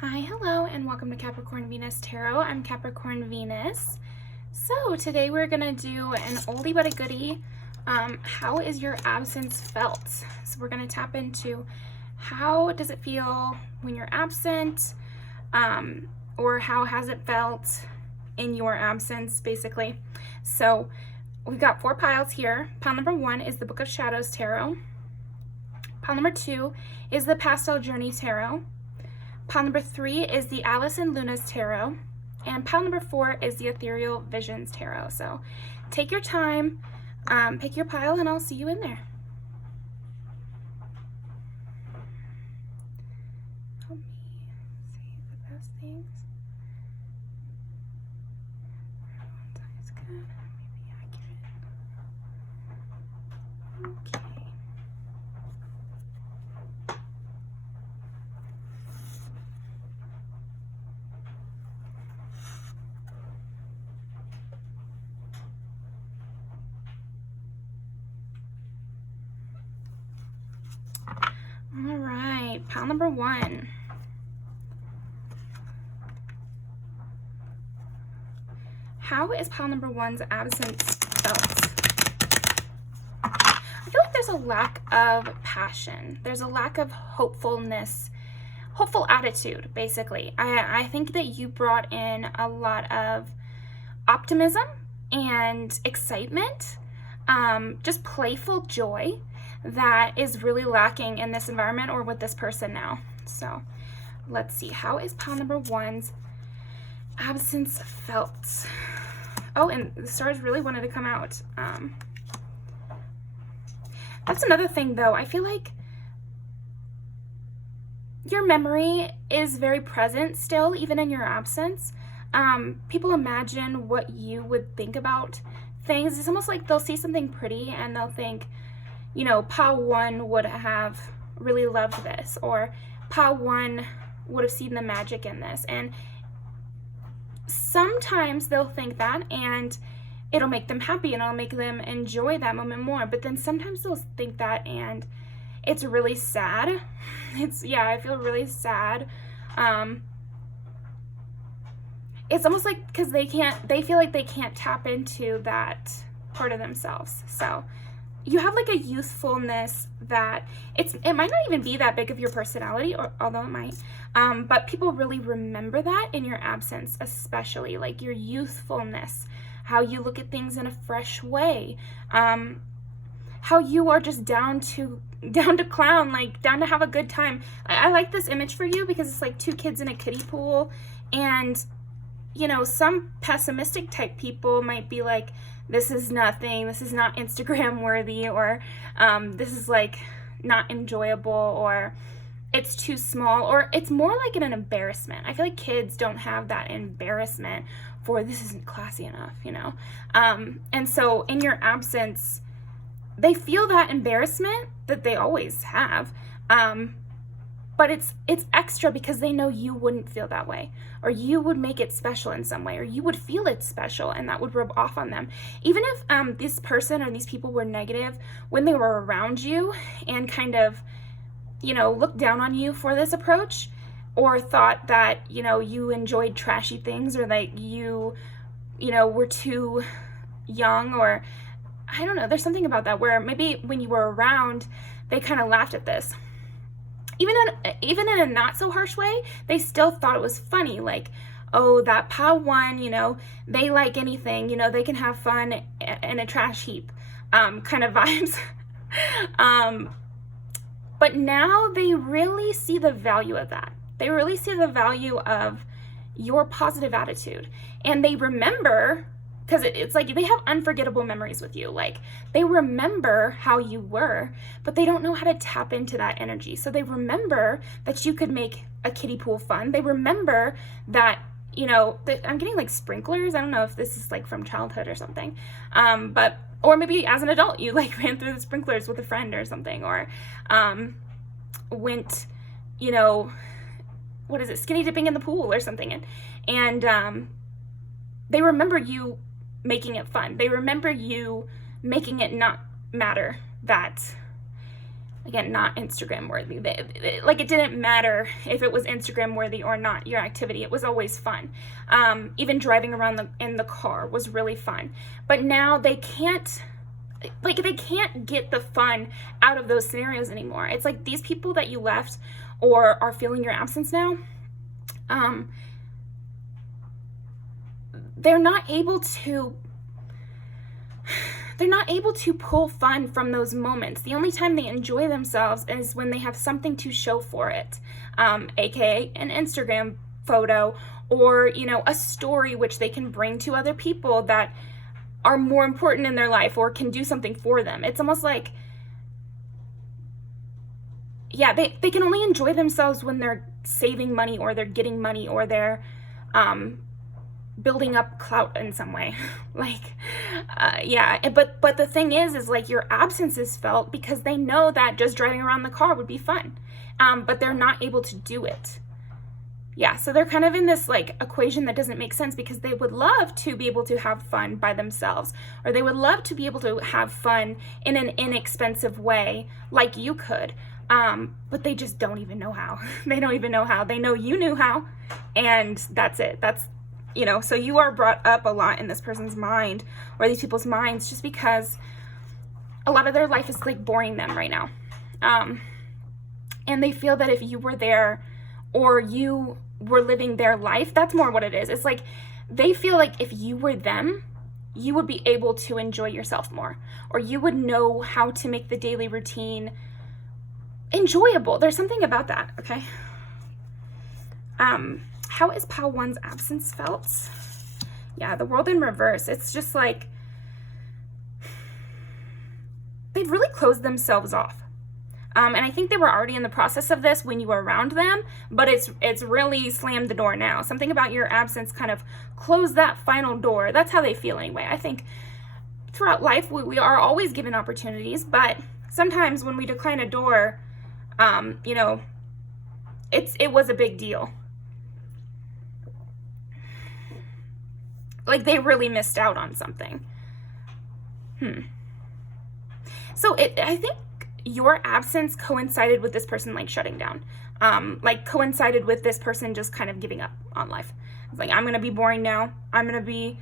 Hi, hello, and welcome to Capricorn Venus Tarot. I'm Capricorn Venus. So today we're gonna do an oldie but a goodie. How is your absence felt? So we're gonna tap into how does it feel when you're absent, or how has it felt in your absence, basically. So we've got 4 piles here. Pile number 1 is the Book of Shadows Tarot. Pile number 2 is the Pastel Journey Tarot. Pile number 3 is the Alice and Luna's Tarot, and pile number 4 is the Ethereal Visions Tarot. So take your time, pick your pile, and I'll see you in there. Help me see the best things. One side is good, maybe accurate. Okay. All right, pile number 1. How is pile number 1's absence felt? I feel like there's a lack of passion. There's a lack of hopefulness, hopeful attitude, basically. I think that you brought in a lot of optimism and excitement, just playful joy that is really lacking in this environment or with this person now. So let's see, how is pile number 1's absence felt? Oh, and the stars really wanted to come out. That's another thing though. I feel like your memory is very present still, even in your absence. People imagine what you would think about things. It's almost like they'll see something pretty and they'll think, you know, pile 1 would have really loved this, or pile 1 would have seen the magic in this. And sometimes they'll think that and it'll make them happy and it'll make them enjoy that moment more. But then sometimes they'll think that and it's really sad. I feel really sad. It's almost like because they feel like they can't tap into that part of themselves. So you have like a youthfulness that it might not even be that big of your personality, or although it might, but people really remember that in your absence, especially like your youthfulness, how you look at things in a fresh way, how you are just down to clown, like down to have a good time. I like this image for you because it's like 2 kids in a kiddie pool, and you know, some pessimistic type people might be like, this is nothing, this is not Instagram worthy, or this is like not enjoyable, or it's too small, or it's more like an embarrassment. I feel like kids don't have that embarrassment for this isn't classy enough, you know? And so in your absence, they feel that embarrassment that they always have, but it's extra because they know you wouldn't feel that way, or you would make it special in some way, or you would feel it special and that would rub off on them. Even if this person or these people were negative when they were around you and kind of, you know, looked down on you for this approach, or thought that, you know, you enjoyed trashy things, or like you know, were too young, or I don't know, there's something about that where maybe when you were around, they kind of laughed at this. Even in a not so harsh way, they still thought it was funny. Like, oh, that pile 1, you know, they like anything, you know, they can have fun in a trash heap, kind of vibes. But now they really see the value of that. They really see the value of your positive attitude, and they remember, because it's like they have unforgettable memories with you. Like, they remember how you were, but they don't know how to tap into that energy. So they remember that you could make a kiddie pool fun. They remember that, you know, I'm getting like sprinklers. I don't know if this is like from childhood or something. Or maybe as an adult, you like ran through the sprinklers with a friend or something, or went, you know, what is it, skinny dipping in the pool or something. And they remember you making it fun. They remember you making it not matter that again, not Instagram worthy. Like, it didn't matter if it was Instagram worthy or not, your activity. It was always fun. Even driving around in the car was really fun. But now they can't get the fun out of those scenarios anymore. It's like these people that you left or are feeling your absence now, they're not able to pull fun from those moments. The only time they enjoy themselves is when they have something to show for it, aka an Instagram photo, or, you know, a story which they can bring to other people that are more important in their life or can do something for them. It's almost like, yeah, they can only enjoy themselves when they're saving money or they're getting money or they're building up clout in some way. Like, yeah, but the thing is like your absence is felt because they know that just driving around the car would be fun, but they're not able to do it. Yeah, so they're kind of in this like equation that doesn't make sense, because they would love to be able to have fun by themselves, or they would love to be able to have fun in an inexpensive way like you could, but they just don't even know how. They don't even know how. They know you knew how, and that's it. That's, you know, so you are brought up a lot in this person's mind, or these people's minds, just because a lot of their life is like boring them right now. And they feel that if you were there or you were living their life, that's more what it is. It's like they feel like if you were them, you would be able to enjoy yourself more, or you would know how to make the daily routine enjoyable. There's something about that, okay? How is Pile 1's absence felt? Yeah, the World in reverse. It's just like they've really closed themselves off. And I think they were already in the process of this when you were around them, but it's really slammed the door now. Something about your absence kind of closed that final door. That's how they feel anyway. I think throughout life, we are always given opportunities, but sometimes when we decline a door, you know, it was a big deal. Like they really missed out on something. So I think your absence coincided with this person like shutting down, like coincided with this person just kind of giving up on life. It's like, I'm gonna be boring now. I'm gonna be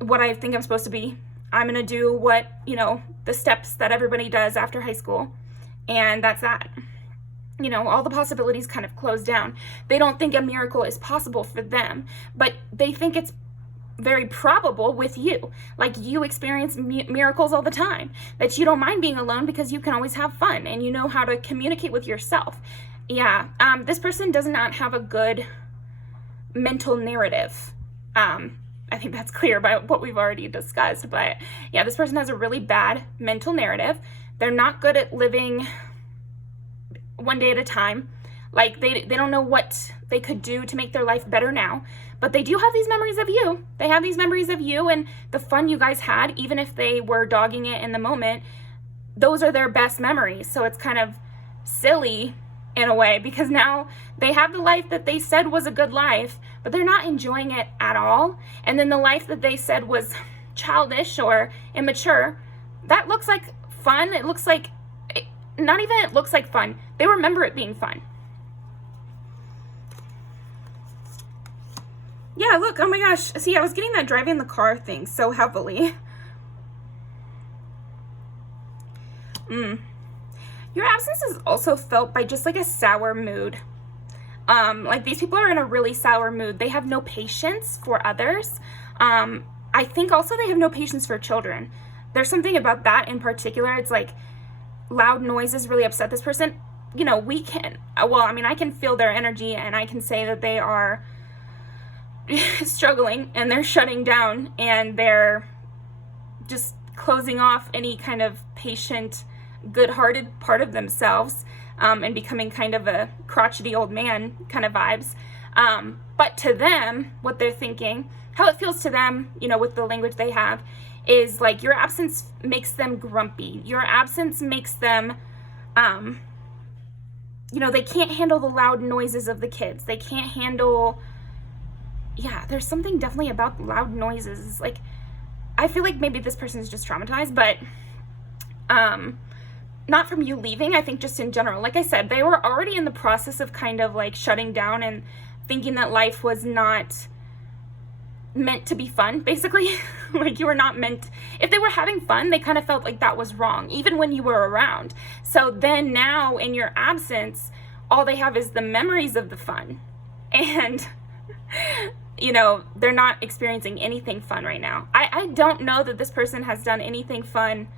what I think I'm supposed to be. I'm gonna do what, you know, the steps that everybody does after high school, and that's that. You know, all the possibilities kind of close down. They don't think a miracle is possible for them, but they think it's very probable with you. Like you experience miracles all the time, that you don't mind being alone because you can always have fun and you know how to communicate with yourself. Yeah, this person does not have a good mental narrative. I think that's clear by what we've already discussed, but yeah, this person has a really bad mental narrative. They're not good at living one day at a time. Like they don't know what they could do to make their life better now, but they do have these memories of you. They have these memories of you and the fun you guys had, even if they were dogging it in the moment. Those are their best memories. So it's kind of silly in a way, because now they have the life that they said was a good life, but they're not enjoying it at all. And then the life that they said was childish or immature, that looks like fun. It looks like, not even it looks like fun. They remember it being fun. Yeah, look, oh my gosh. See, I was getting that driving the car thing so heavily. Your absence is also felt by just like a sour mood. Like these people are in a really sour mood. They have no patience for others. I think also they have no patience for children. There's something about that in particular. It's like loud noises really upset this person. You know, we can, well, I mean, I can feel their energy and I can say that they are struggling and they're shutting down and they're just closing off any kind of patient, good-hearted part of themselves, and becoming kind of a crotchety old man kind of vibes. But to them, what they're thinking, how it feels to them, you know, with the language they have, is like your absence makes them grumpy. Your absence makes them, you know, they can't handle the loud noises of the kids. They can't handle, yeah, there's something definitely about loud noises. It's like, I feel like maybe this person is just traumatized, but not from you leaving, I think just in general. Like I said, they were already in the process of kind of like shutting down and thinking that life was not meant to be fun, basically. Like you were not meant, if they were having fun, they kind of felt like that was wrong, even when you were around. So then now in your absence, all they have is the memories of the fun. And, you know, they're not experiencing anything fun right now. I don't know that this person has done anything fun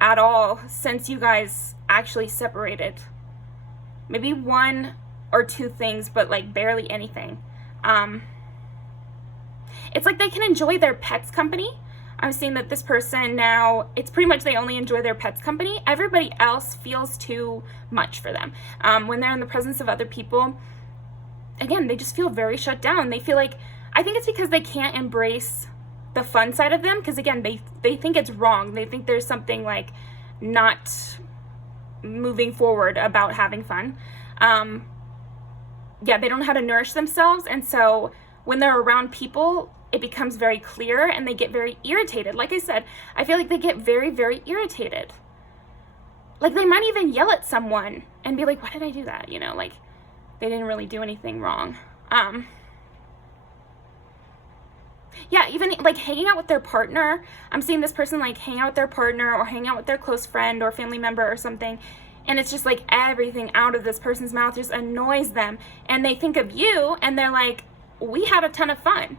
at all since you guys actually separated. Maybe one or two things, but like barely anything. It's like they can enjoy their pet's company. I'm seeing that this person now, it's pretty much they only enjoy their pet's company. Everybody else feels too much for them. When they're in the presence of other people, again, they just feel very shut down. They feel like, I think it's because they can't embrace the fun side of them, because again, they think it's wrong. They think there's something like not moving forward about having fun. Yeah, they don't know how to nourish themselves, and so when they're around people, it becomes very clear and they get very irritated. Like I said, I feel like they get very, very irritated. Like they might even yell at someone and be like, why did I do that? You know, like they didn't really do anything wrong. Yeah, even like hanging out with their partner. I'm seeing this person like hang out with their partner or hang out with their close friend or family member or something. And it's just like everything out of this person's mouth just annoys them. And they think of you and they're like, we had a ton of fun.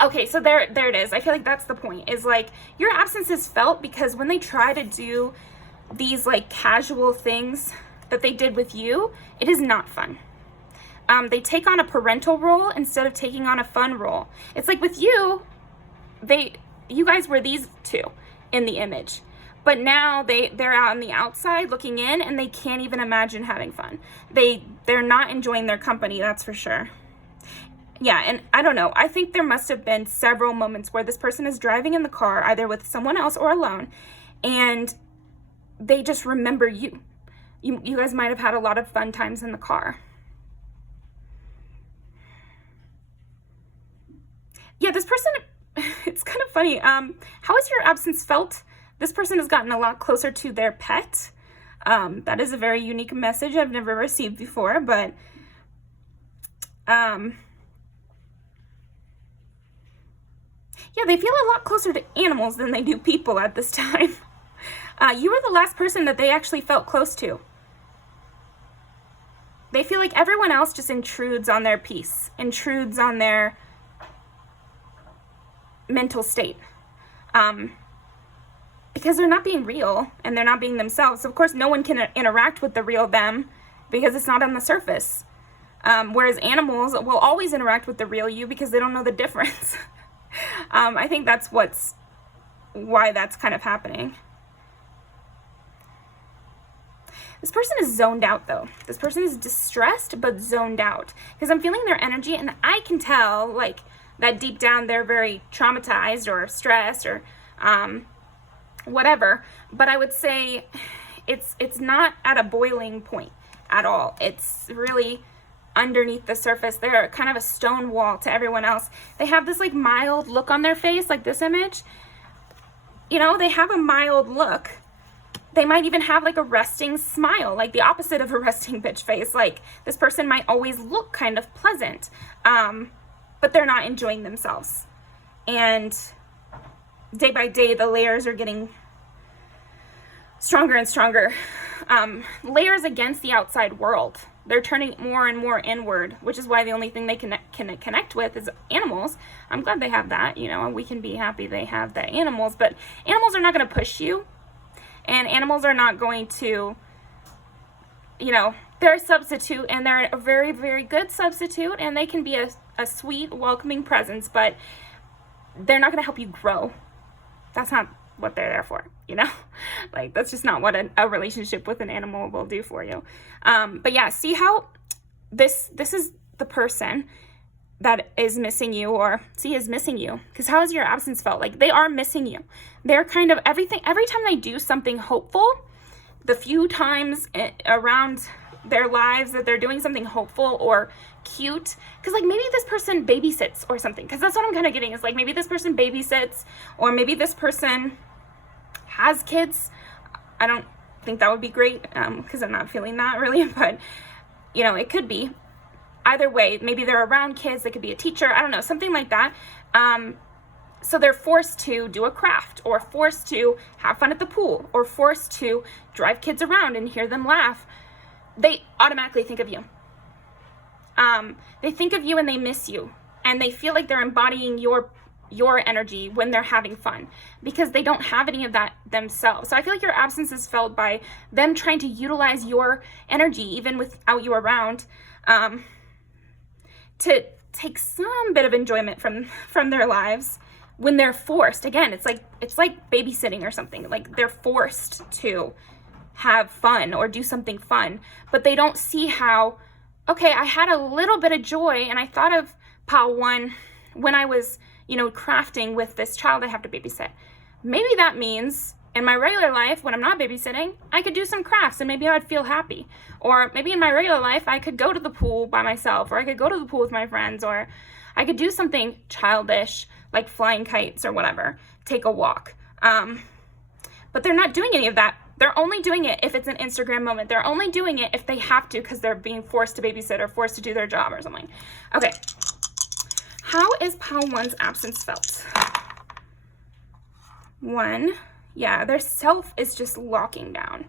Okay, so there it is. I feel like that's the point, is like your absence is felt because when they try to do these like casual things that they did with you, it is not fun. They take on a parental role instead of taking on a fun role. It's like with you, you guys were these two in the image, but now they're out on the outside looking in and they can't even imagine having fun. They're not enjoying their company, that's for sure. Yeah, and I don't know. I think there must have been several moments where this person is driving in the car, either with someone else or alone, and they just remember you. You guys might have had a lot of fun times in the car. Yeah, this person, it's kind of funny. How has your absence felt? This person has gotten a lot closer to their pet. That is a very unique message I've never received before, but yeah, they feel a lot closer to animals than they do people at this time. You were the last person that they actually felt close to. They feel like everyone else just intrudes on their peace, intrudes on their mental state. Because they're not being real and they're not being themselves. Of course, no one can interact with the real them because it's not on the surface. Whereas animals will always interact with the real you because they don't know the difference. I think that's why that's kind of happening. This person is zoned out though. This person is distressed but zoned out because I'm feeling their energy and I can tell like that deep down they're very traumatized or stressed or whatever. But I would say it's not at a boiling point at all. It's really underneath the surface. They're kind of a stone wall to everyone else. They have this like mild look on their face, like this image. You know, they have a mild look. They might even have like a resting smile, like the opposite of a resting bitch face. Like this person might always look kind of pleasant, but they're not enjoying themselves. And day by day, the layers are getting stronger and stronger. Layers against the outside world. They're turning more and more inward, which is why the only thing they can connect with is animals. I'm glad they have that, you know, we can be happy they have the animals, but animals are not going to push you, and animals are not going to, you know, they're a substitute, and they're a very, very good substitute, and they can be a sweet, welcoming presence, but they're not going to help you grow. That's not what they're there for, you know. Like that's just not what a relationship with an animal will do for you. But yeah, see how this is the person that is missing you, or is missing you, because how has your absence felt? Like they are missing you. They're kind of every time they do something hopeful, the few times around their lives that they're doing something hopeful or cute, because like maybe this person babysits or something, because that's what I'm kind of getting, is like maybe this person babysits, or maybe this person has kids. I don't think that would be great, because I'm not feeling that really, but you know, it could be. Either way, maybe they're around kids, they could be a teacher, I don't know, something like that. So they're forced to do a craft, or forced to have fun at the pool, or forced to drive kids around and hear them laugh. They automatically think of you. They think of you and they miss you, and they feel like they're embodying your energy when they're having fun, because they don't have any of that themselves. So I feel like your absence is felt by them trying to utilize your energy, even without you around, to take some bit of enjoyment from their lives when they're forced. Again, it's like babysitting or something. Like, they're forced to have fun or do something fun, but they don't see how, okay, I had a little bit of joy, and I thought of pile one when I was, you know, crafting with this child I have to babysit. Maybe that means in my regular life, when I'm not babysitting, I could do some crafts and maybe I'd feel happy. Or maybe in my regular life, I could go to the pool by myself, or I could go to the pool with my friends, or I could do something childish like flying kites or whatever, take a walk. But they're not doing any of that. They're only doing it if it's an Instagram moment. They're only doing it if they have to, because they're being forced to babysit or forced to do their job or something. Okay. How is pile one's absence felt? One, yeah, their self is just locking down.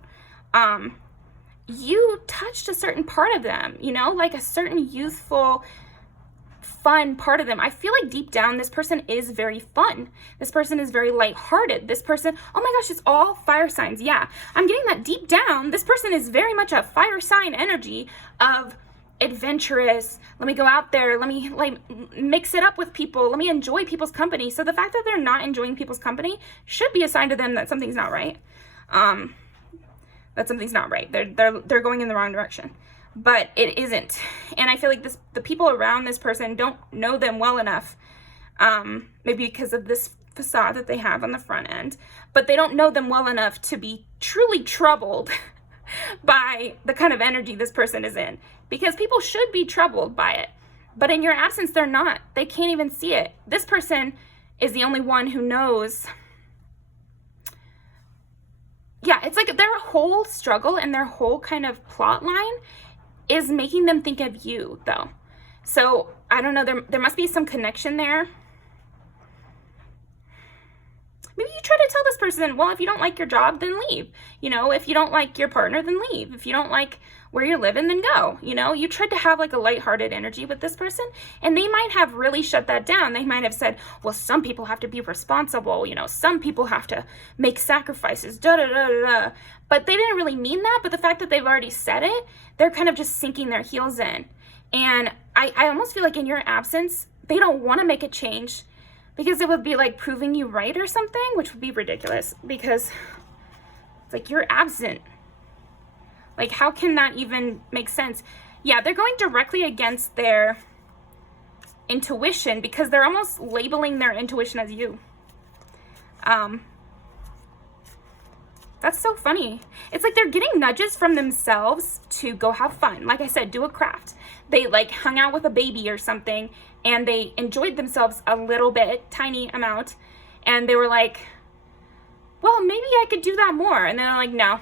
You touched a certain part of them, you know, like a certain youthful, fun part of them. I feel like deep down, this person is very fun. This person is very lighthearted. This person, oh my gosh, it's all fire signs. Yeah, I'm getting that deep down. This person is very much a fire sign energy of adventurous. Let me go out there. Let me like mix it up with people. Let me enjoy people's company. So the fact that they're not enjoying people's company should be a sign to them that something's not right. That something's not right. They're going in the wrong direction. But it isn't. And I feel like the people around this person don't know them well enough, maybe because of this facade that they have on the front end, but they don't know them well enough to be truly troubled by the kind of energy this person is in, because people should be troubled by it. But in your absence, they're not. They can't even see it. This person is the only one who knows. Yeah, it's like their whole struggle and their whole kind of plot line is making them think of you, though. So I don't know, there must be some connection there. Maybe you try to tell this person, well, if you don't like your job, then leave. You know, if you don't like your partner, then leave. If you don't like where you're living, then go. You know, you tried to have like a lighthearted energy with this person, and they might have really shut that down. They might have said, well, some people have to be responsible. You know, some people have to make sacrifices, da da da da da. But they didn't really mean that. But the fact that they've already said it, they're kind of just sinking their heels in. And I almost feel like in your absence, they don't want to make a change, because it would be like proving you right or something, which would be ridiculous, because it's like, you're absent. Like, how can that even make sense? Yeah, they're going directly against their intuition, because they're almost labeling their intuition as you. That's so funny. It's like they're getting nudges from themselves to go have fun. Like I said, do a craft. They like hung out with a baby or something, and they enjoyed themselves a little bit, tiny amount. And they were like, well, maybe I could do that more. And then they're like, no.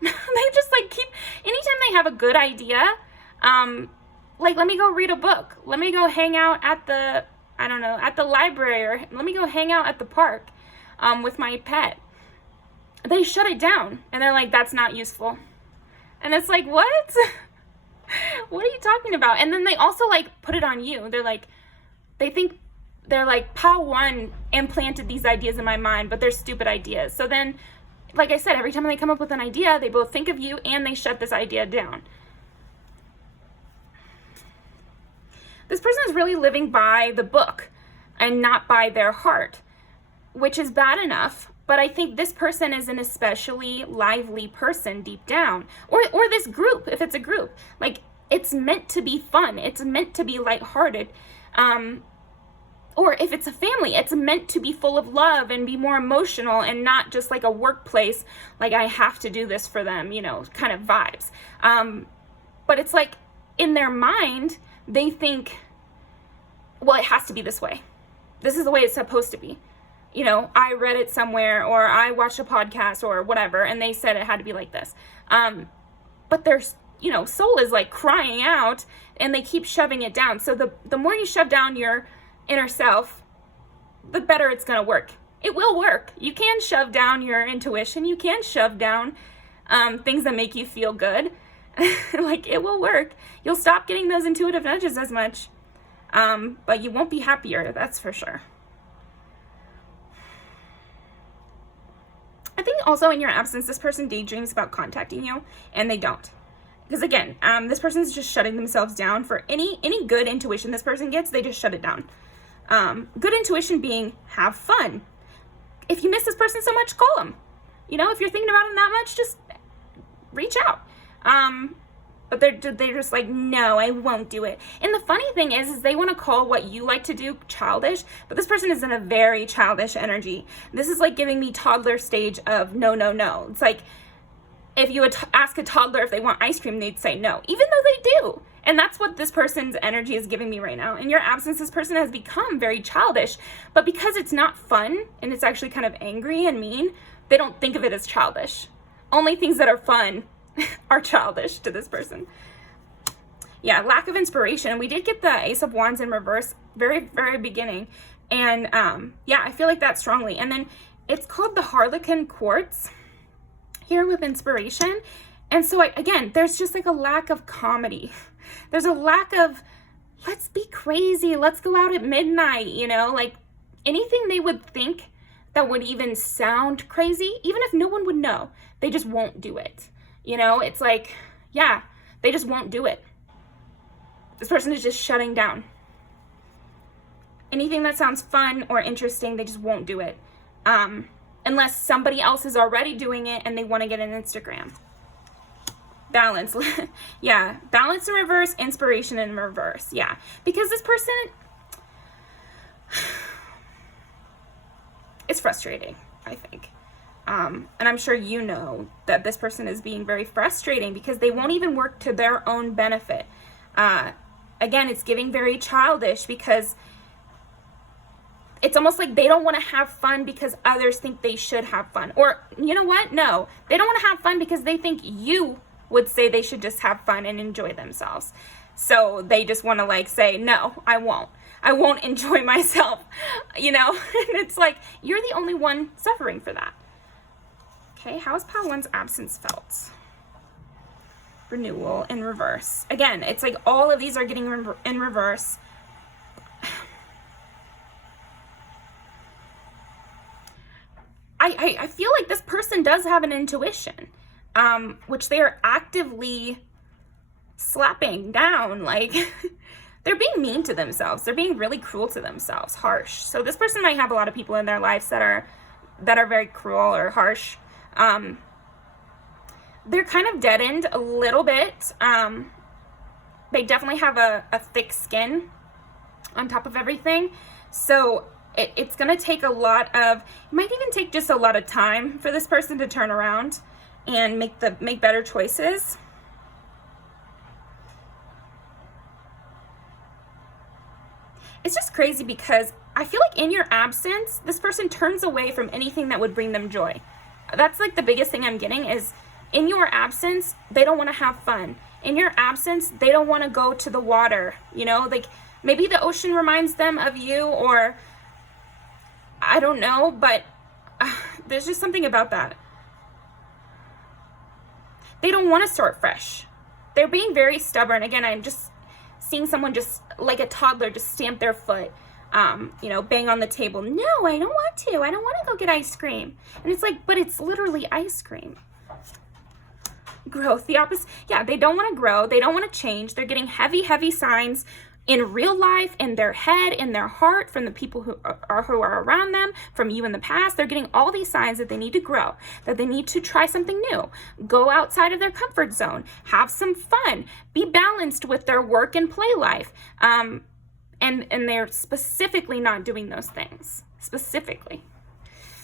They just like keep, anytime they have a good idea, like, let me go read a book. Let me go hang out at the, I don't know, at the library, or let me go hang out at the park with my pet. They shut it down, and they're like, that's not useful. And it's like, what? What are you talking about? And then they also like put it on you. They're like, they think, they're like, pile one implanted these ideas in my mind, but they're stupid ideas. So then, like I said, every time they come up with an idea, they both think of you and they shut this idea down. This person is really living by the book and not by their heart, which is bad enough. But I think this person is an especially lively person deep down. Or this group, if it's a group. Like, it's meant to be fun. It's meant to be lighthearted. Or if it's a family, it's meant to be full of love and be more emotional, and not just like a workplace, like I have to do this for them, you know, kind of vibes. But it's like, in their mind, they think, well, it has to be this way. This is the way it's supposed to be. you know, I read it somewhere, or I watched a podcast or whatever, and they said it had to be like this. But their, you know, soul is like crying out, and they keep shoving it down. So the more you shove down your inner self, the better it's going to work. It will work. You can shove down your intuition. You can shove down things that make you feel good. Like, it will work. You'll stop getting those intuitive nudges as much, but you won't be happier, that's for sure. I think also in your absence, this person daydreams about contacting you, and they don't. Because again, this person's just shutting themselves down for any good intuition this person gets. They just shut it down. Good intuition being have fun. If you miss this person so much, call them. You know, if you're thinking about them that much, just reach out. But they're just like, no, I won't do it. And the funny thing is they want to call what you like to do childish, but this person is in a very childish energy. This is like giving me toddler stage of no, no, no. It's like if you would ask a toddler if they want ice cream, they'd say no, even though they do. And that's what this person's energy is giving me right now. In your absence, this person has become very childish, but because it's not fun and it's actually kind of angry and mean, they don't think of it as childish. Only things that are fun are childish to this person. Yeah, lack of inspiration. We did get the Ace of Wands in reverse very, very beginning. And yeah, I feel like that strongly. And then it's called the Harlequin Quartz here with inspiration. And so again, there's just like a lack of comedy. There's a lack of, let's be crazy, let's go out at midnight, you know, like anything they would think that would even sound crazy, even if no one would know, they just won't do it. You know, it's like, yeah, they just won't do it. This person is just shutting down. Anything that sounds fun or interesting, they just won't do it. Unless somebody else is already doing it and they want to get an Instagram. Balance. Yeah, balance in reverse, inspiration in reverse. Yeah, because this person, it's frustrating, I think. And I'm sure you know that this person is being very frustrating because they won't even work to their own benefit. Again, it's giving very childish because it's almost like they don't want to have fun because others think they should have fun. Or, you know what? No, they don't want to have fun because they think you would say they should just have fun and enjoy themselves. So they just want to like say, no, I won't enjoy myself, you know? And it's like, you're the only one suffering for that. Okay, how is pile one's absence felt? Renewal in reverse. Again, it's like all of these are getting in reverse. I feel like this person does have an intuition, which they are actively slapping down. Like, they're being mean to themselves. They're being really cruel to themselves, harsh. So this person might have a lot of people in their lives that are very cruel or harsh. They're kind of deadened a little bit. They definitely have a thick skin on top of everything. So it's going to take a lot of, it might even take just a lot of time for this person to turn around and make better choices. It's just crazy because I feel like in your absence, this person turns away from anything that would bring them joy. That's like the biggest thing I'm getting is in your absence, they don't want to have fun. In your absence, they don't want to go to the water, you know, like maybe the ocean reminds them of you, or I don't know, but there's just something about that. They don't want to start fresh. They're being very stubborn. Again, I'm just seeing someone just like a toddler just stamp their foot, you know, bang on the table. No, I don't want to. I don't want to go get ice cream. And it's like, but it's literally ice cream. Growth, the opposite. Yeah, they don't want to grow. They don't want to change. They're getting heavy, heavy signs in real life, in their head, in their heart, from the people who are around them, from you in the past. They're getting all these signs that they need to grow, that they need to try something new, go outside of their comfort zone, have some fun, be balanced with their work and play life. And they're specifically not doing those things, specifically.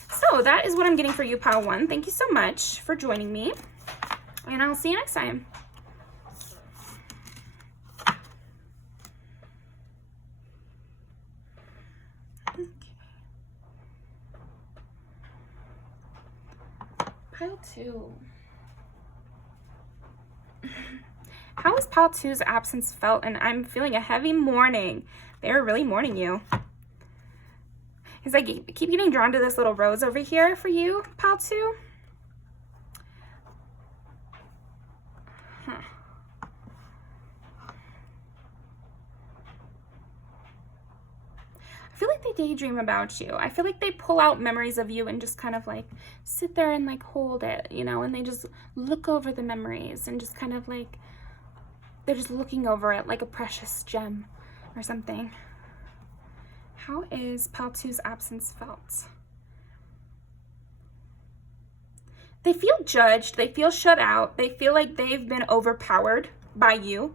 So that is what I'm getting for you, pile one. Thank you so much for joining me, and I'll see you next time. Pile 2. How is pile 2's absence felt? And I'm feeling a heavy mourning. They're really mourning you. Because I keep getting drawn to this little rose over here for you, pile 2. Huh. I feel like they daydream about you. I feel like they pull out memories of you and just kind of like sit there and like hold it, you know, and they just look over the memories and just kind of like, they're just looking over it like a precious gem or something. How is pile 2's absence felt? They feel judged. They feel shut out. They feel like they've been overpowered by you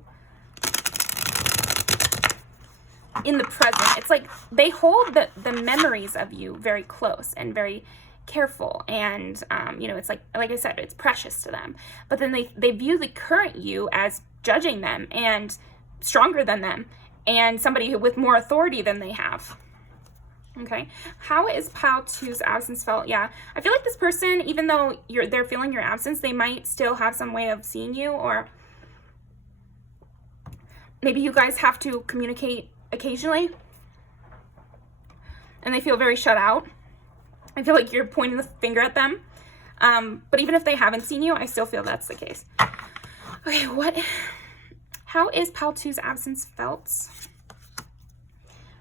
in the present. It's like they hold the memories of you very close and very careful, and you know, it's like I said, it's precious to them. But then they view the current you as judging them and stronger than them and somebody with more authority than they have. Okay, how is pile 2's absence felt? Yeah, I feel like this person, even though they're feeling your absence, they might still have some way of seeing you, or maybe you guys have to communicate occasionally and they feel very shut out. I feel like you're pointing the finger at them, but even if they haven't seen you, I still feel that's the case. Okay, how is pile 2's absence felt?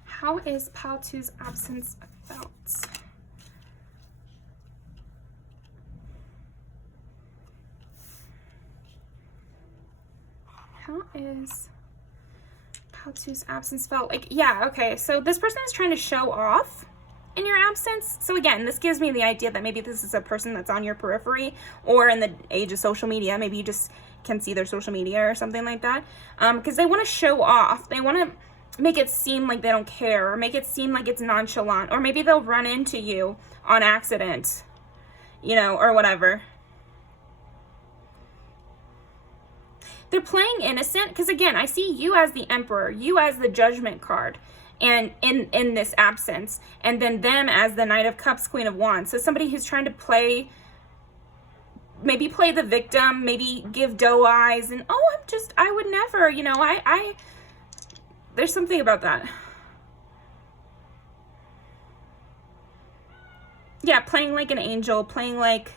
How is pile 2's absence felt? How is pile 2's absence felt? Like, yeah, okay, so this person is trying to show off in your absence. So again, this gives me the idea that maybe this is a person that's on your periphery, or in the age of social media, maybe you just can see their social media or something like that, because they want to show off. They want to make it seem like they don't care, or make it seem like it's nonchalant, or maybe they'll run into you on accident, you know, or whatever. They're playing innocent because, again, I see you as the Emperor, you as the Judgment card, and in this absence, and then them as the Knight of Cups, Queen of Wands. So somebody who's trying to maybe play the victim, maybe give doe eyes, and I would never, you know, there's something about that. Yeah, playing like an angel, playing like,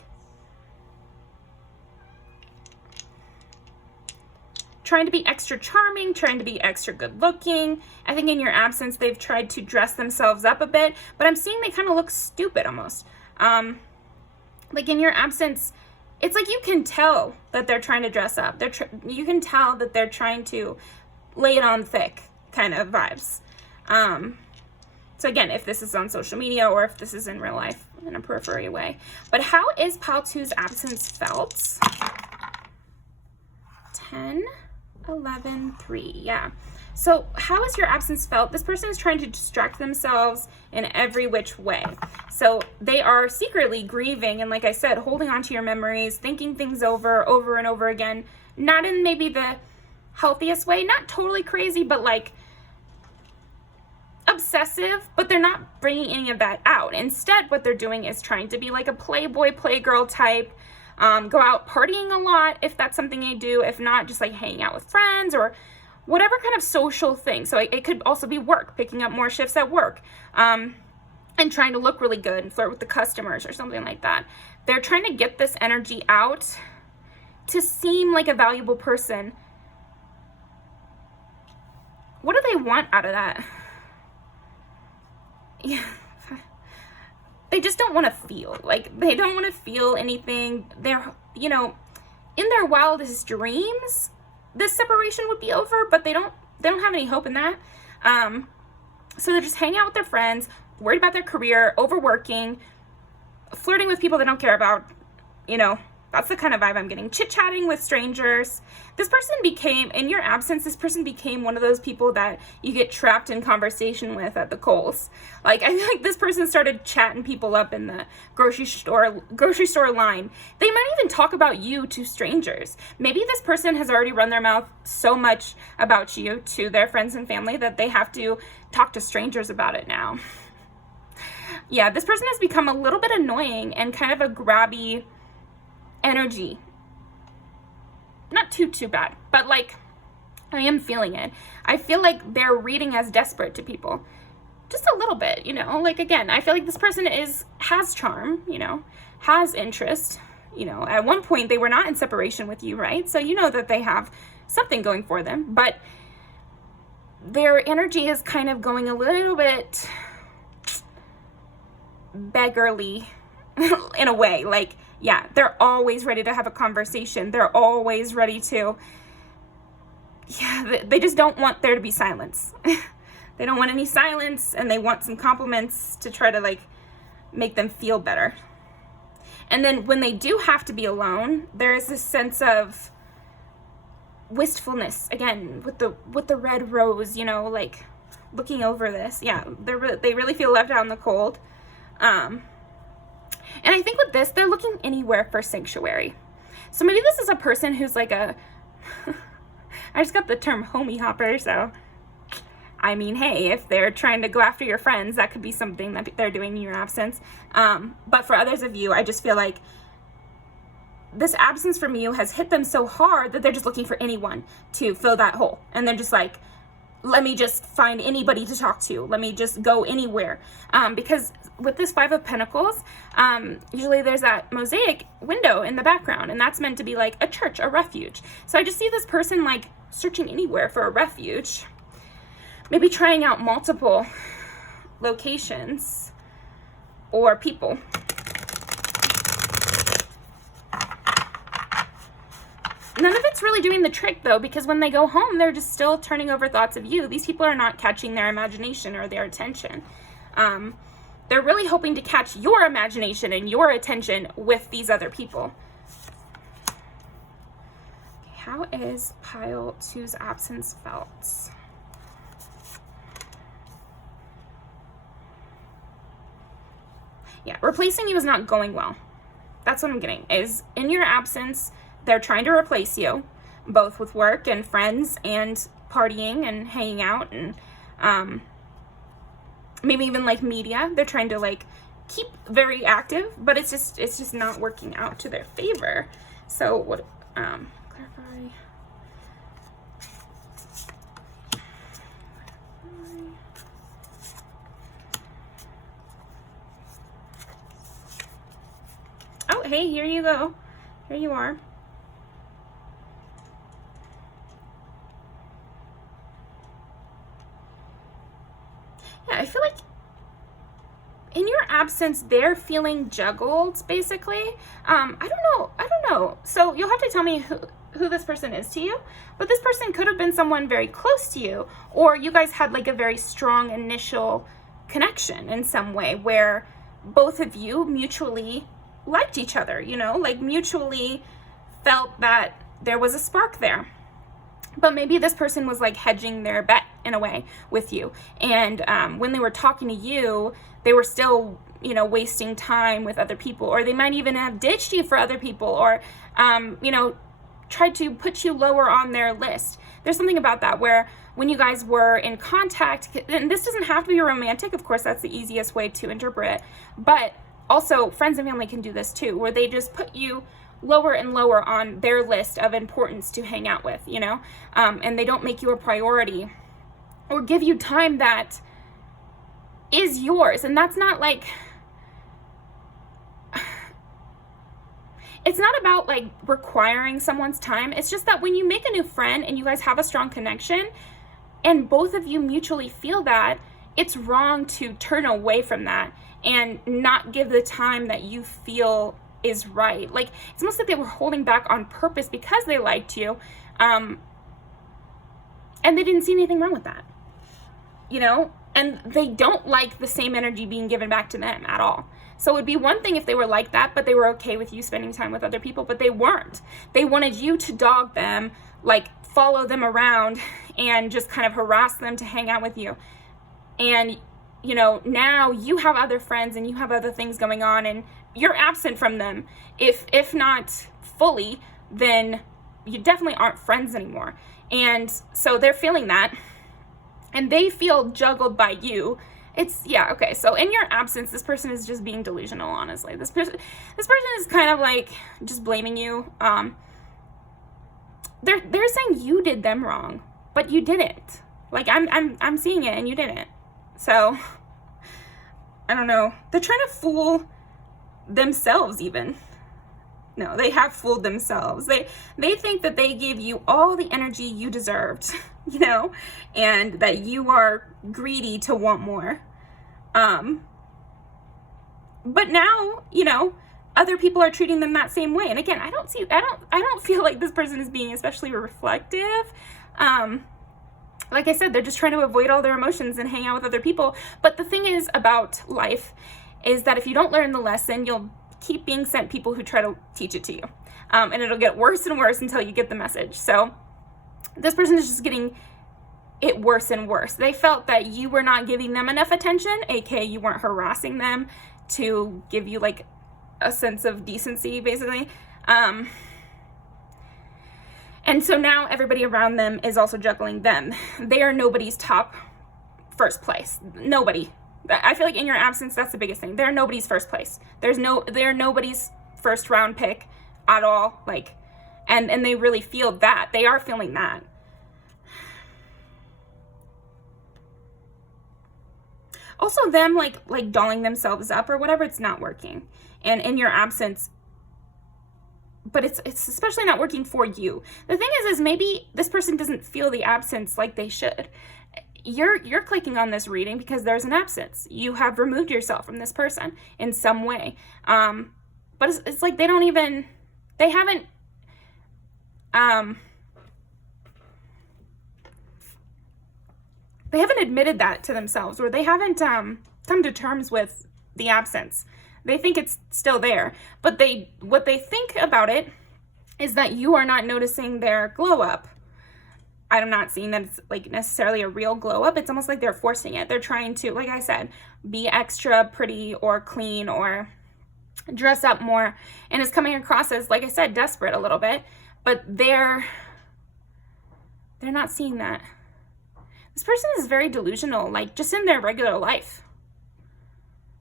trying to be extra charming, trying to be extra good looking. I think in your absence, they've tried to dress themselves up a bit, but I'm seeing they kind of look stupid almost. Like in your absence, it's like you can tell that they're trying to dress up. You can tell that they're trying to lay it on thick kind of vibes. So again, if this is on social media or if this is in real life in a periphery way. But how is pile 2's absence felt? 10, 11, 3. Yeah. So how is your absence felt? This person is trying to distract themselves in every which way. So they are secretly grieving and, like I said, holding on to your memories, thinking things over and over again. Not in maybe the healthiest way, not totally crazy, but like obsessive, but they're not bringing any of that out. Instead, what they're doing is trying to be like a playboy, playgirl type, go out partying a lot if that's something they do. If not, just like hanging out with friends or whatever kind of social thing. So it could also be work, picking up more shifts at work, and trying to look really good and flirt with the customers or something like that. They're trying to get this energy out to seem like a valuable person. What do they want out of that? Yeah. They just don't want to feel. Like, they don't want to feel anything. They're, you know, in their wildest dreams, this separation would be over, but they don't have any hope in that. So they're just hanging out with their friends, worried about their career, overworking, flirting with people they don't care about. You know, that's the kind of vibe I'm getting. Chit-chatting with strangers. This person became, in your absence, this person became one of those people that you get trapped in conversation with at the Kohl's. Like, I feel like this person started chatting people up in the grocery store line. They might even talk about you to strangers. Maybe this person has already run their mouth so much about you to their friends and family that they have to talk to strangers about it now. Yeah, this person has become a little bit annoying and kind of a grabby energy. Not too bad, but like, I am feeling it. I feel like they're reading as desperate to people. Just a little bit, you know, like, again, I feel like this person has charm, you know, has interest, you know, at one point they were not in separation with you, right? So you know that they have something going for them, but their energy is kind of going a little bit beggarly in a way. Like, yeah, they're always ready to have a conversation. They're always ready to, yeah, they just don't want there to be silence. They don't want any silence, and they want some compliments to try to like make them feel better. And then when they do have to be alone, there is this sense of wistfulness, again, with the red rose, you know, like looking over this. Yeah, they really feel left out in the cold. And I think with this, they're looking anywhere for sanctuary. So maybe this is a person who's like a, I just got the term homie hopper, so I mean, hey, if they're trying to go after your friends, that could be something that they're doing in your absence. But for others of you, I just feel like this absence from you has hit them so hard that they're just looking for anyone to fill that hole. And they're just like, let me just find anybody to talk to. Let me just go anywhere. Because with this Five of Pentacles, usually there's that mosaic window in the background, and that's meant to be like a church, a refuge. So I just see this person like searching anywhere for a refuge. Maybe trying out multiple locations or people. None of it's really doing the trick though, because when they go home, they're just still turning over thoughts of you. These people are not catching their imagination or their attention. They're really hoping to catch your imagination and your attention with these other people. Okay, how is pile 2's absence felt? Yeah, replacing you is not going well. That's what I'm getting, is in your absence, they're trying to replace you, both with work and friends and partying and hanging out and maybe even like media. They're trying to like keep very active, but it's just not working out to their favor. So what, clarify. Oh, hey, here you go. Here you are. Yeah, I feel like in your absence, they're feeling juggled, basically. I don't know. So you'll have to tell me who this person is to you, but this person could have been someone very close to you, or you guys had like a very strong initial connection in some way where both of you mutually liked each other, you know, like mutually felt that there was a spark there. But maybe this person was like hedging their bet in a way with you. And when they were talking to you, they were still, you know, wasting time with other people, or they might even have ditched you for other people, or, you know, tried to put you lower on their list. There's something about that where when you guys were in contact, and this doesn't have to be romantic, of course, that's the easiest way to interpret, but also friends and family can do this too, where they just put you lower and lower on their list of importance to hang out with, you know, and they don't make you a priority or give you time that is yours. And that's not like, it's not about like requiring someone's time. It's just that when you make a new friend and you guys have a strong connection and both of you mutually feel that, it's wrong to turn away from that and not give the time that you feel is right. Like, it's almost like they were holding back on purpose because they liked you, and they didn't see anything wrong with that, you know, and they don't like the same energy being given back to them at all. So it would be one thing if they were like that, but they were okay with you spending time with other people, but they weren't. They wanted you to dog them, like follow them around and just kind of harass them to hang out with you. And you know, now you have other friends and you have other things going on and you're absent from them. If not fully, then you definitely aren't friends anymore. And so they're feeling that, and they feel juggled by you yeah, okay. So in your absence, this person is just being delusional, honestly. This person is kind of like just blaming you. They're saying you did them wrong, but you didn't. Like, I'm seeing it and you didn't. So I don't know. They're trying to fool themselves even. No, they have fooled themselves. They think that they gave you all the energy you deserved, you know, and that you are greedy to want more. But now, you know, other people are treating them that same way. And again, I don't feel like this person is being especially reflective. Like I said, they're just trying to avoid all their emotions and hang out with other people. But the thing is about life is that if you don't learn the lesson, you'll keep being sent people who try to teach it to you. And it'll get worse and worse until you get the message. So this person is just getting it worse and worse. They felt that you were not giving them enough attention, aka you weren't harassing them to give you like a sense of decency, basically. And so now everybody around them is also juggling them. They are nobody's top first place. Nobody. I feel like in your absence, that's the biggest thing. They're nobody's first place. They're nobody's first round pick at all. Like, and they really feel that. They are feeling that. Also them like dolling themselves up or whatever, it's not working. And in your absence, but it's especially not working for you. The thing is maybe this person doesn't feel the absence like they should. You're clicking on this reading because there's an absence. You have removed yourself from this person in some way. But it's like they haven't admitted that to themselves, or they haven't come to terms with the absence. They think it's still there, but what they think about it is that you are not noticing their glow up. I'm not seeing that it's like necessarily a real glow up. It's almost like they're forcing it. They're trying to, like I said, be extra pretty or clean or dress up more, and it's coming across as, like I said, desperate a little bit, but they're not seeing that. This person is very delusional, like just in their regular life.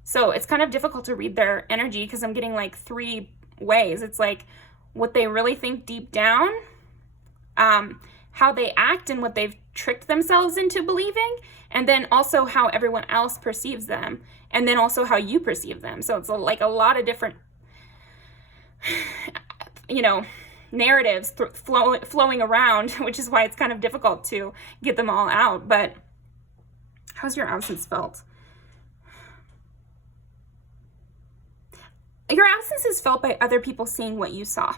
So it's kind of difficult to read their energy because I'm getting like three ways. It's like what they really think deep down, how they act and what they've tricked themselves into believing, and then also how everyone else perceives them, and then also how you perceive them. So it's like a lot of different, you know, narratives flowing around, which is why it's kind of difficult to get them all out. But how's your absence felt? Your absence is felt by other people seeing what you saw.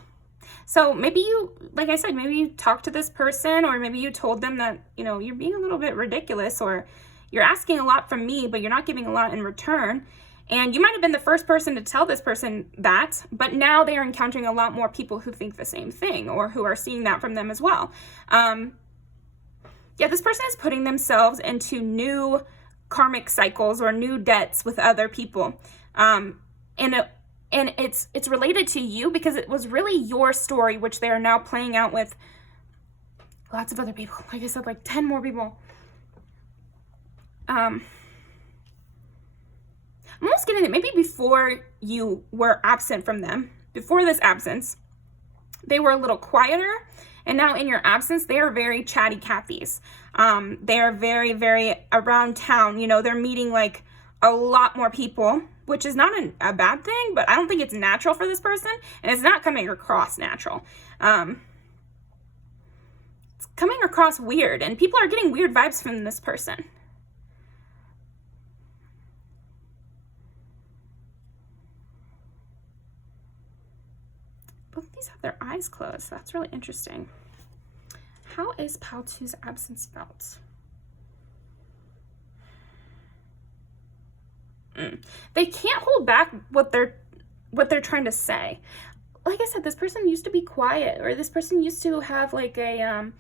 So maybe you, like I said, maybe you talked to this person, or maybe you told them that, you know, you're being a little bit ridiculous, or you're asking a lot from me, but you're not giving a lot in return. And you might have been the first person to tell this person that, but now they are encountering a lot more people who think the same thing, or who are seeing that from them as well. Yeah, this person is putting themselves into new karmic cycles or new debts with other people. And it's related to you because it was really your story, which they are now playing out with lots of other people. Like I said, like 10 more people. I'm almost getting it. Maybe before you were absent from them, before this absence, they were a little quieter. And now in your absence, they are very chatty Cathys. They are very, very around town. You know, they're meeting like a lot more people, which is not a bad thing, but I don't think it's natural for this person, and it's not coming across natural. It's coming across weird, and people are getting weird vibes from this person. Both of these have their eyes closed. That's really interesting. How is Paltu's absence felt? They can't hold back what they're trying to say. Like I said, this person used to be quiet, or this person used to have like a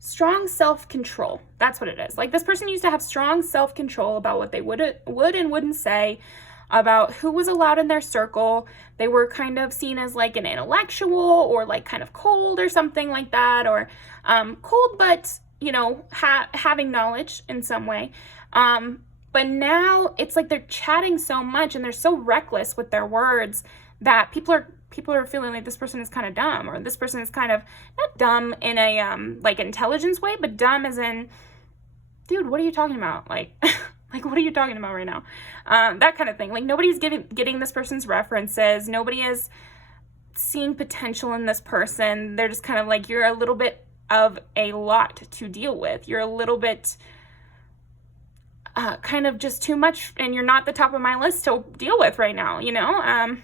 strong self-control. That's what it is. Like this person used to have strong self-control about what they would and wouldn't say, about who was allowed in their circle. They were kind of seen as like an intellectual, or like kind of cold or something like that, or cold but, you know, having knowledge in some way. But now it's like they're chatting so much and they're so reckless with their words that people are feeling like this person is kind of dumb, or this person is kind of not dumb in a like intelligence way, but dumb as in, dude, what are you talking about? Like like what are you talking about right now? That kind of thing. Like nobody's getting this person's references. Nobody is seeing potential in this person. They're just kind of like, you're a little bit of a lot to deal with. You're a little bit kind of just too much, and you're not the top of my list to deal with right now, you know?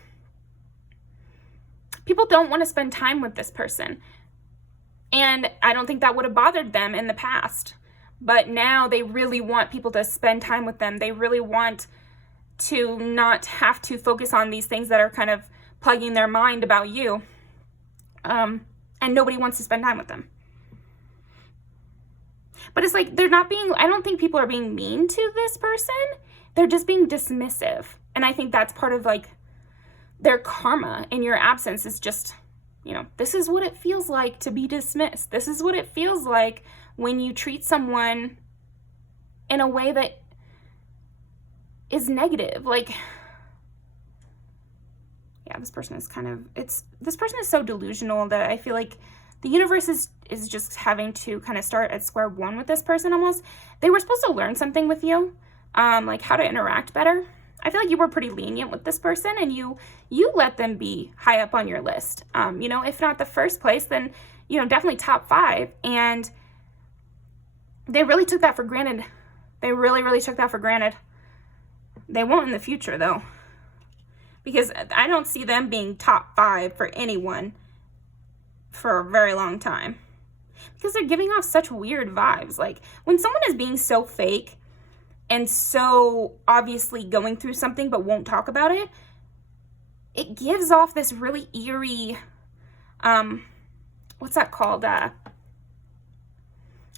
People don't want to spend time with this person. And I don't think that would have bothered them in the past. But now they really want people to spend time with them. They really want to not have to focus on these things that are kind of plugging their mind about you. And nobody wants to spend time with them. But it's like they're not being, I don't think people are being mean to this person. They're just being dismissive. And I think that's part of like their karma in your absence is just, you know, this is what it feels like to be dismissed. This is what it feels like when you treat someone in a way that is negative. Like, yeah, this person is kind of, this person is so delusional that I feel like the universe is just having to kind of start at square one with this person almost. They were supposed to learn something with you, like how to interact better. I feel like you were pretty lenient with this person, and you let them be high up on your list. You know, if not the first place, then, you know, definitely top 5. And they really took that for granted. They really, really took that for granted. They won't in the future, though, because I don't see them being top 5 for anyone for a very long time, because they're giving off such weird vibes. Like when someone is being so fake and so obviously going through something but won't talk about it, it gives off this really eerie, what's that called?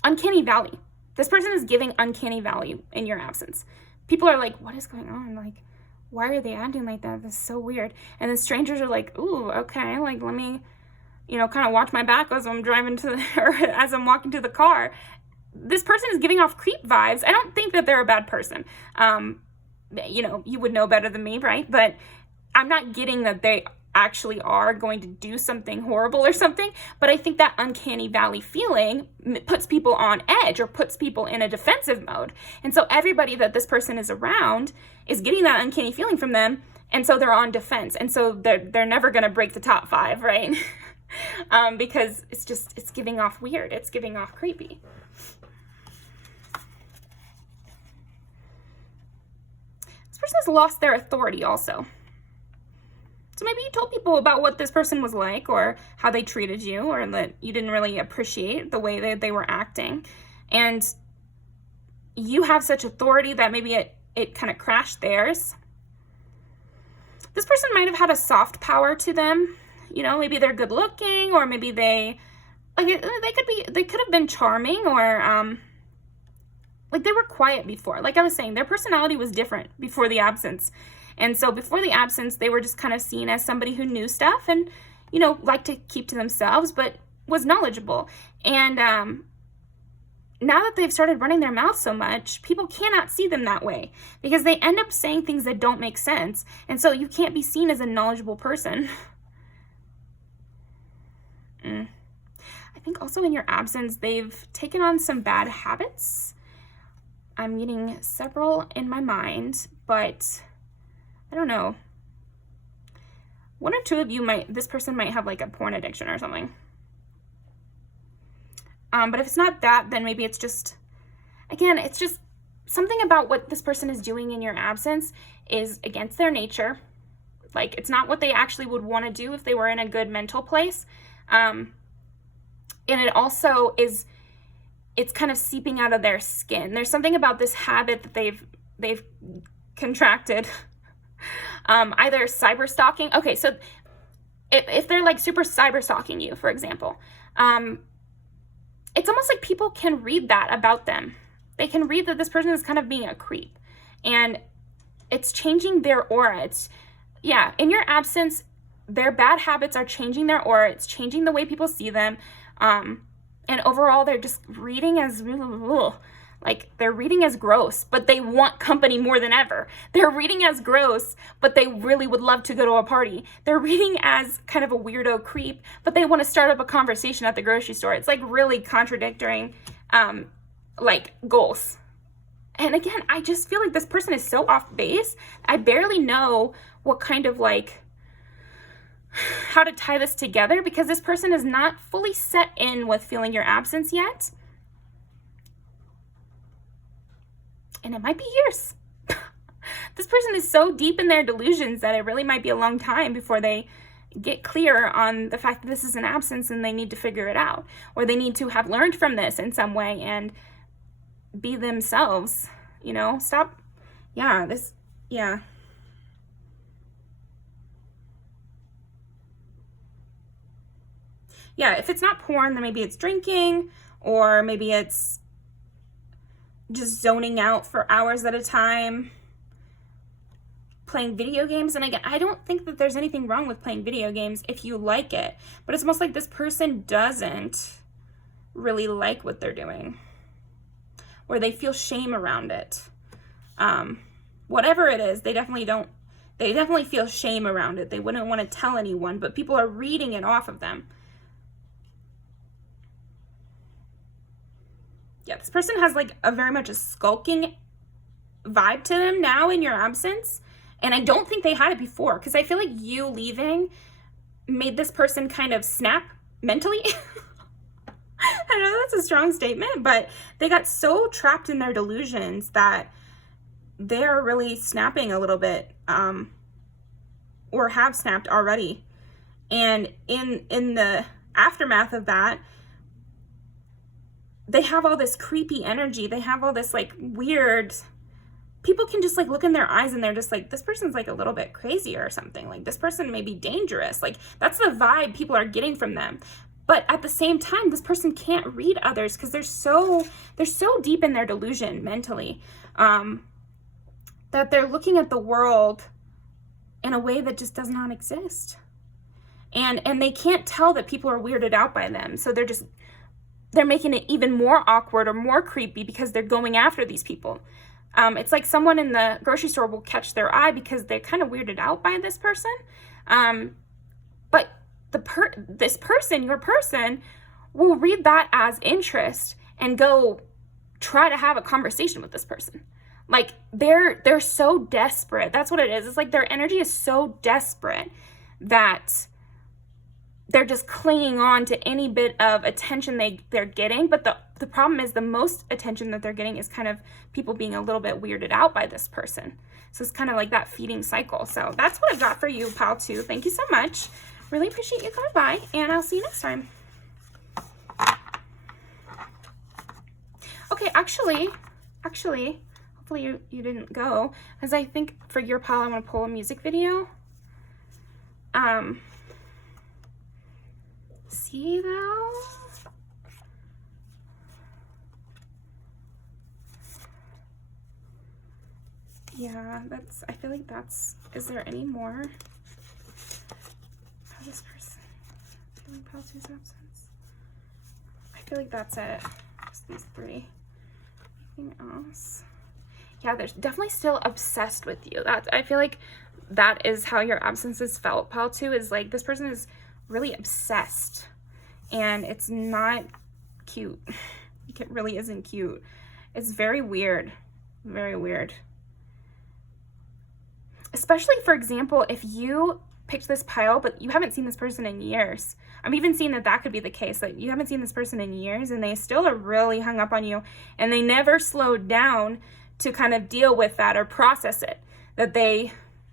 Uncanny valley. This person is giving uncanny valley in your absence. People are like, what is going on? Like, why are they acting like that? That's so weird. And then strangers are like, ooh, okay, like let me, you know, kind of watch my back as I'm driving or as I'm walking to the car. This person is giving off creep vibes. I don't think that they're a bad person. You know, you would know better than me, right? But I'm not getting that they actually are going to do something horrible or something. But I think that uncanny valley feeling puts people on edge or puts people in a defensive mode. And so everybody that this person is around is getting that uncanny feeling from them. And so they're on defense. And so they're never going to break the top 5, right? Because it's giving off weird. It's giving off creepy. This person has lost their authority also. So maybe you told people about what this person was like, or how they treated you, or that you didn't really appreciate the way that they were acting. And you have such authority that maybe it kind of crashed theirs. This person might have had a soft power to them. You know, maybe they're good looking, or maybe they could have been charming, or like they were quiet before. Like I was saying, their personality was different before the absence. And so before the absence, they were just kind of seen as somebody who knew stuff and, you know, liked to keep to themselves, but was knowledgeable. And now that they've started running their mouth so much, people cannot see them that way because they end up saying things that don't make sense. And so you can't be seen as a knowledgeable person. I think also in your absence, they've taken on some bad habits. I'm getting several in my mind, but I don't know. 1 or 2 of you this person might have like a porn addiction or something. But if it's not that, then maybe it's just, again, it's just something about what this person is doing in your absence is against their nature. Like it's not what they actually would want to do if they were in a good mental place. And it also it's kind of seeping out of their skin. There's something about this habit that they've contracted. Either cyber stalking. Okay, so if they're like super cyber stalking you, for example, it's almost like people can read that about them. They can read that this person is kind of being a creep, and it's changing their aura. In your absence, their bad habits are changing their aura. It's changing the way people see them. And overall, they're just reading as Like, they're reading as gross, but they want company more than ever. They're reading as gross, but they really would love to go to a party. They're reading as kind of a weirdo creep, but they want to start up a conversation at the grocery store. It's like really contradicting, like, goals. And again, I just feel like this person is so off base. I barely know what kind of, like, how to tie this together, because this person is not fully set in with feeling your absence yet. And it might be years. This person is so deep in their delusions that it really might be a long time before they get clear on the fact that this is an absence and they need to figure it out, or they need to have learned from this in some way and be themselves, you know, stop. Yeah, this, yeah. Yeah, if it's not porn, then maybe it's drinking, or maybe it's just zoning out for hours at a time, playing video games. And again, I don't think that there's anything wrong with playing video games if you like it, but it's almost like this person doesn't really like what they're doing, or they feel shame around it. Whatever it is, they definitely feel shame around it. They wouldn't want to tell anyone, but people are reading it off of them. Yeah, this person has like a very much a skulking vibe to them now in your absence. And I don't think they had it before, because I feel like you leaving made this person kind of snap mentally. I know that's a strong statement, but they got so trapped in their delusions that they're really snapping a little bit, or have snapped already. And in the aftermath of that, they have all this creepy energy. They have all this like weird, people can just like look in their eyes and they're just like, this person's like a little bit crazy or something. Like, this person may be dangerous. Like, that's the vibe people are getting from them. But at the same time, this person can't read others because they're so deep in their delusion mentally, that they're looking at the world in a way that just does not exist. And they can't tell that people are weirded out by them. So they're making it even more awkward or more creepy because they're going after these people. It's like someone in the grocery store will catch their eye because they're kind of weirded out by this person. But this person, your person, will read that as interest and go try to have a conversation with this person. Like, they're so desperate. That's what it is. It's like their energy is so desperate that they're just clinging on to any bit of attention they're getting. But the problem is the most attention that they're getting is kind of people being a little bit weirded out by this person. So it's kind of like that feeding cycle. So that's what I've got for you, pal 2. Thank you so much. Really appreciate you coming by, and I'll see you next time. Okay, actually, hopefully you didn't go, because I think for your pal, I want to pull a music video. See though? Yeah, I feel like is there any more? How this person feeling pal 2's absence? I feel like that's it. Just these 3. Anything else? Yeah, they're definitely still obsessed with you. I feel like that is how your absence is felt, pal 2, is like this person is really obsessed, and it's not cute. It really isn't cute. It's very weird. Very weird. Especially, for example, if you picked this pile, but you haven't seen this person in years. I'm even seeing that could be the case. Like, you haven't seen this person in years, and they still are really hung up on you, and they never slowed down to kind of deal with that or process it, that they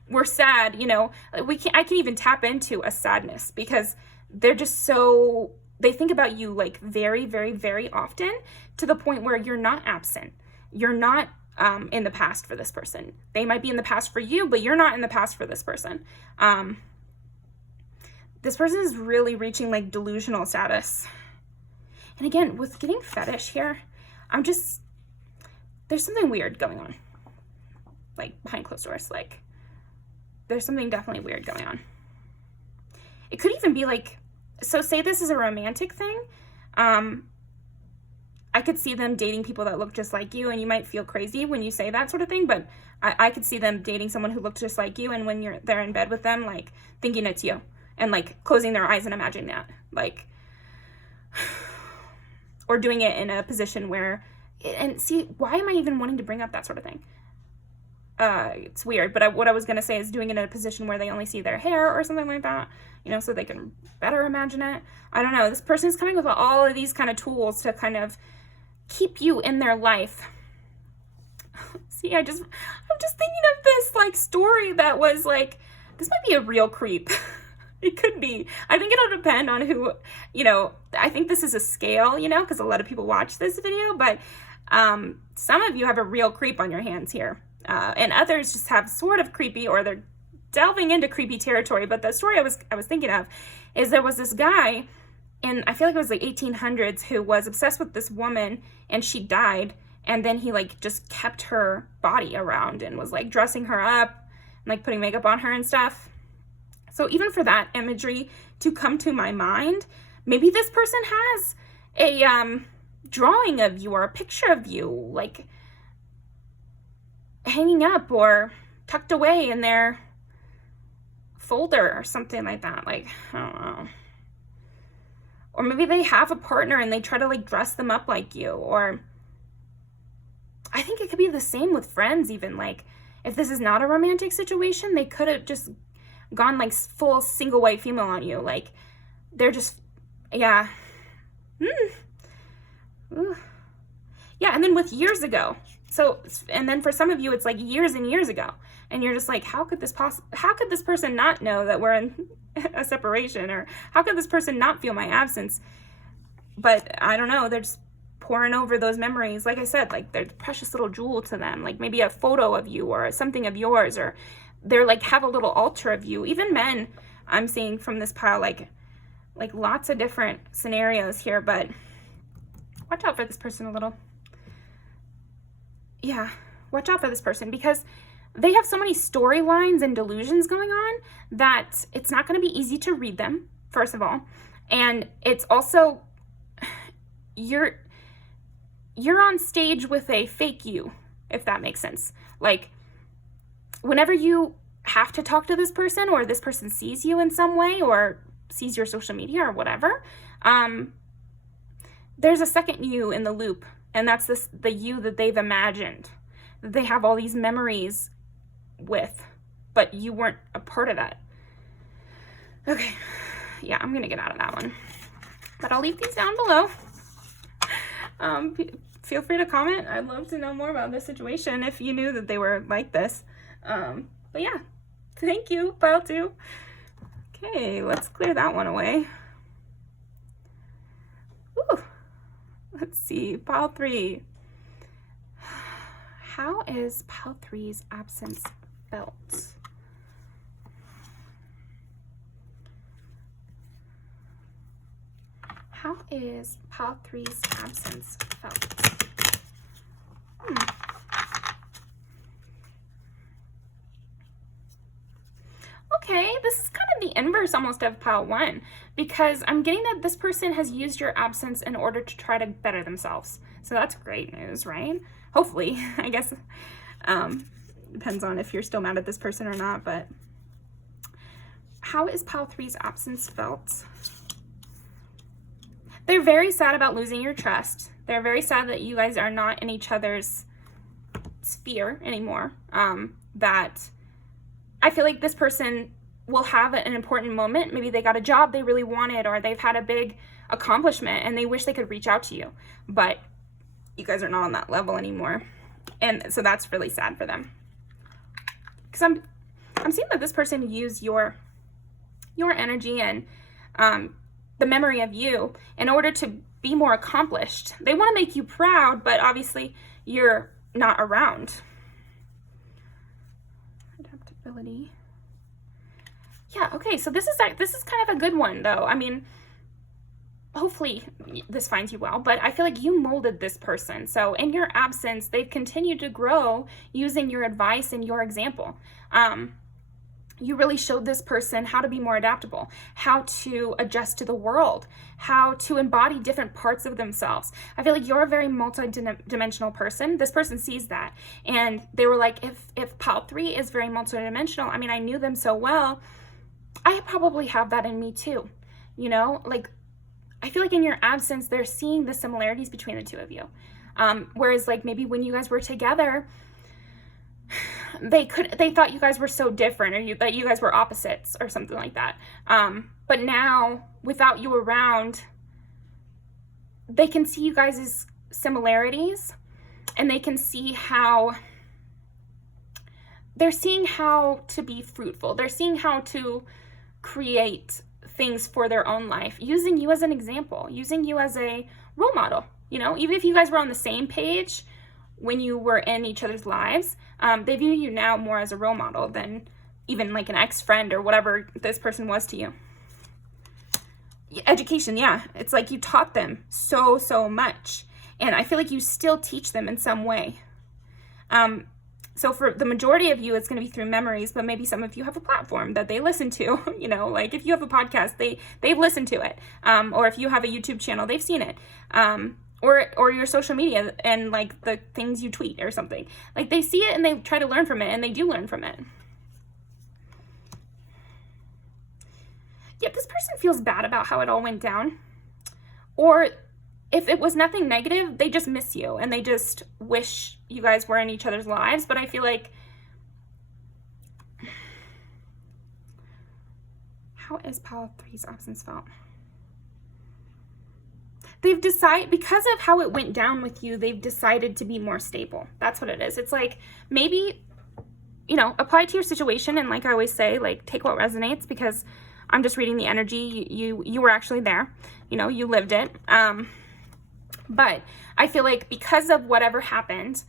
were sad. You know, I can even tap into a sadness because they're just they think about you like very, very, very often, to the point where you're not absent. You're not in the past for this person. They might be in the past for you, but you're not in the past for this person. This person is really reaching like delusional status. And again, with getting fetish here, there's something weird going on. Like, behind closed doors, like, there's something definitely weird going on. It could even be like, so say this is a romantic thing. I I could see them dating people that look just like you, and you might feel crazy when you say that sort of thing, but I could see them dating someone who looks just like you, and when they're in bed with them, like, thinking it's you, and, like, closing their eyes and imagining that, like, or doing it in a position where, and see, why am I even wanting to bring up that sort of thing? It's weird, but what I was going to say is doing it in a position where they only see their hair or something like that, you know, so they can better imagine it. I don't know. This person is coming with all of these kind of tools to kind of keep you in their life. See, I'm just thinking of this, like, story that was, like, this might be a real creep. It could be. I think it'll depend on who, you know, I think this is a scale, you know, because a lot of people watch this video, but some of you have a real creep on your hands here. And others just have sort of creepy, or they're delving into creepy territory. But the story I was thinking of is there was this guy in, I feel like it was the 1800s, who was obsessed with this woman, and she died. And then he, like, just kept her body around and was, like, dressing her up and, like, putting makeup on her and stuff. So even for that imagery to come to my mind, maybe this person has a drawing of you or a picture of you, like, hanging up or tucked away in their folder or something like that. Like, I don't know. Or maybe they have a partner and they try to, like, dress them up like you. Or I think it could be the same with friends even. Like, if this is not a romantic situation, they could have just gone, like, full single white female on you. Like, they're just, yeah. Ooh. Yeah, and then with years ago. So, and then for some of you, it's like years and years ago. And you're just like, how could this person not know that we're in a separation? Or how could this person not feel my absence? But I don't know, they're just pouring over those memories. Like I said, like, they're a precious little jewel to them. Like, maybe a photo of you or something of yours, or they're, like, have a little altar of you. Even men, I'm seeing from this pile, like lots of different scenarios here, but watch out for this person a little. Yeah, watch out for this person, because they have so many storylines and delusions going on that it's not going to be easy to read them, first of all. And it's also, you're on stage with a fake you, if that makes sense. Like, whenever you have to talk to this person, or this person sees you in some way, or sees your social media or whatever, there's a second you in the loop. And that's the you that they've imagined, that they have all these memories with, but you weren't a part of that. Okay, yeah, I'm gonna get out of that one. But I'll leave these down below. Feel free to comment. I'd love to know more about this situation if you knew that they were like this. But yeah, thank you, pile 2. Okay, let's clear that one away. Ooh. Let's see, pile 3. How is pile 3's absence felt? How is pile 3's absence felt? Okay, this is kind of the inverse almost of pile 1, because I'm getting that this person has used your absence in order to try to better themselves. So that's great news, right? Hopefully, I guess. Depends on if you're still mad at this person or not, but how is pile 3's absence felt? They're very sad about losing your trust. They're very sad that you guys are not in each other's sphere anymore. That I feel like this person will have an important moment. Maybe they got a job they really wanted, or they've had a big accomplishment and they wish they could reach out to you, but you guys are not on that level anymore. And so that's really sad for them. Because I'm seeing that this person used your energy and the memory of you in order to be more accomplished. They want to make you proud, but obviously you're not around. Adaptability. Yeah, okay, so this is kind of a good one, though. I mean, hopefully this finds you well, but I feel like you molded this person. So in your absence, they've continued to grow using your advice and your example. you really showed this person how to be more adaptable, how to adjust to the world, how to embody different parts of themselves. I feel like you're a very multi-dimensional person. This person sees that. And they were like, if Pile 3 is very multi-dimensional, I mean, I knew them so well, I probably have that in me too. You know, like, I feel like in your absence, they're seeing the similarities between the two of you. Whereas like maybe when you guys were together, they thought you guys were so different, or that you guys were opposites or something like that. But now without you around, they can see you guys' similarities, and they can see how they're seeing how to be fruitful. They're seeing how to create things for their own life, using you as an example, using you as a role model. You know, even if you guys were on the same page when you were in each other's lives, they view you now more as a role model than even like an ex-friend or whatever this person was to you. Education, yeah. It's like you taught them so much. And I feel like you still teach them in some way. So for the majority of you, it's going to be through memories, but maybe some of you have a platform that they listen to, you know, like if you have a podcast, they've listened to it. Or if you have a YouTube channel, they've seen it. Or your social media and like the things you tweet or something. Like they see it and they try to learn from it, and they do learn from it. Yet this person feels bad about how it all went down. Or if it was nothing negative, they just miss you and they just wish you guys were in each other's lives. But I feel like, how is Pile 3's absence felt? They've decided, because of how it went down with you, they've decided to be more stable. That's what it is. It's like, maybe, you know, apply it to your situation. And like I always say, like, take what resonates, because I'm just reading the energy. You were actually there, you know, you lived it. But I feel like because of whatever happened,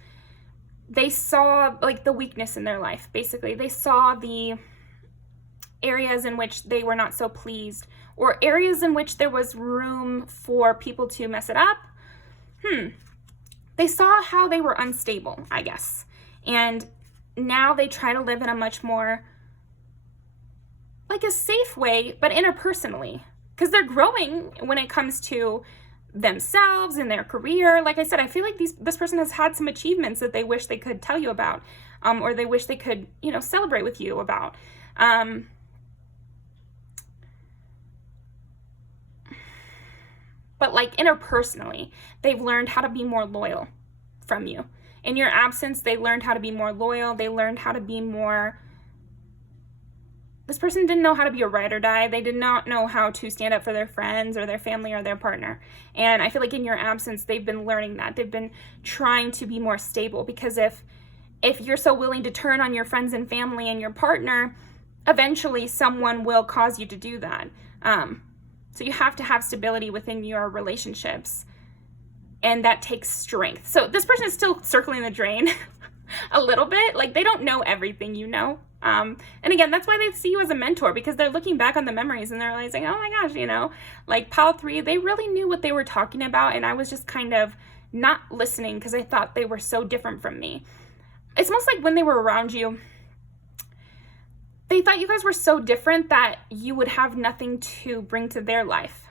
they saw like the weakness in their life. Basically, they saw the areas in which they were not so pleased, or areas in which there was room for people to mess it up. They saw how they were unstable, I guess. And now they try to live in a much more, like a safe way, but interpersonally. Because they're growing when it comes to themselves and their career. Like I said, I feel like this person has had some achievements that they wish they could tell you about, or they wish they could, you know, celebrate with you about. But like interpersonally, they've learned how to be more loyal from you. In your absence, they learned how to be more loyal. They learned how to be more, this person didn't know how to be a ride or die. They did not know how to stand up for their friends or their family or their partner. And I feel like in your absence, they've been learning that. They've been trying to be more stable, because if you're so willing to turn on your friends and family and your partner, eventually someone will cause you to do that. So you have to have stability within your relationships, and that takes strength. So this person is still circling the drain a little bit. Like, they don't know everything, you know. And again, that's why they see you as a mentor, because they're looking back on the memories and they're realizing, oh my gosh, you know, like Pile 3, they really knew what they were talking about, and I was just kind of not listening because I thought they were so different from me. It's almost like when they were around you, they thought you guys were so different that you would have nothing to bring to their life,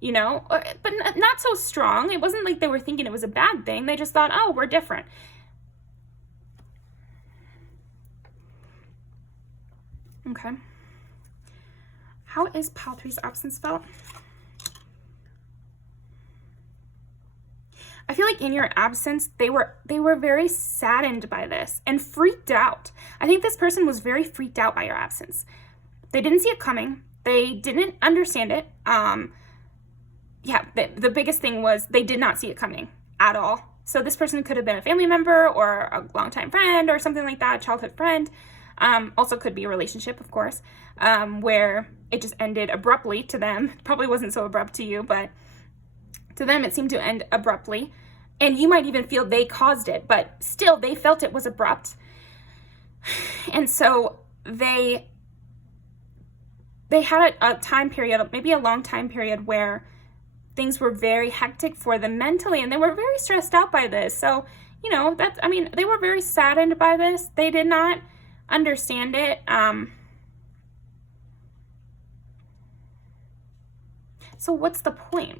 you know, but not so strong. It wasn't like they were thinking it was a bad thing. They just thought, oh, we're different. Okay. How is Pile 3's absence felt? I feel like in your absence, they were very saddened by this and freaked out. I think this person was very freaked out by your absence. They didn't see it coming. They didn't understand it. Yeah, the biggest thing was they did not see it coming at all. So this person could have been a family member or a longtime friend or something like that, a childhood friend. Also could be a relationship, of course, where it just ended abruptly to them. It probably wasn't so abrupt to you, but to them it seemed to end abruptly. And you might even feel they caused it, but still they felt it was abrupt. And so they had a time period, maybe a long time period, where things were very hectic for them mentally, and they were very stressed out by this. So, you know, they were very saddened by this. They did not understand it. So what's the point?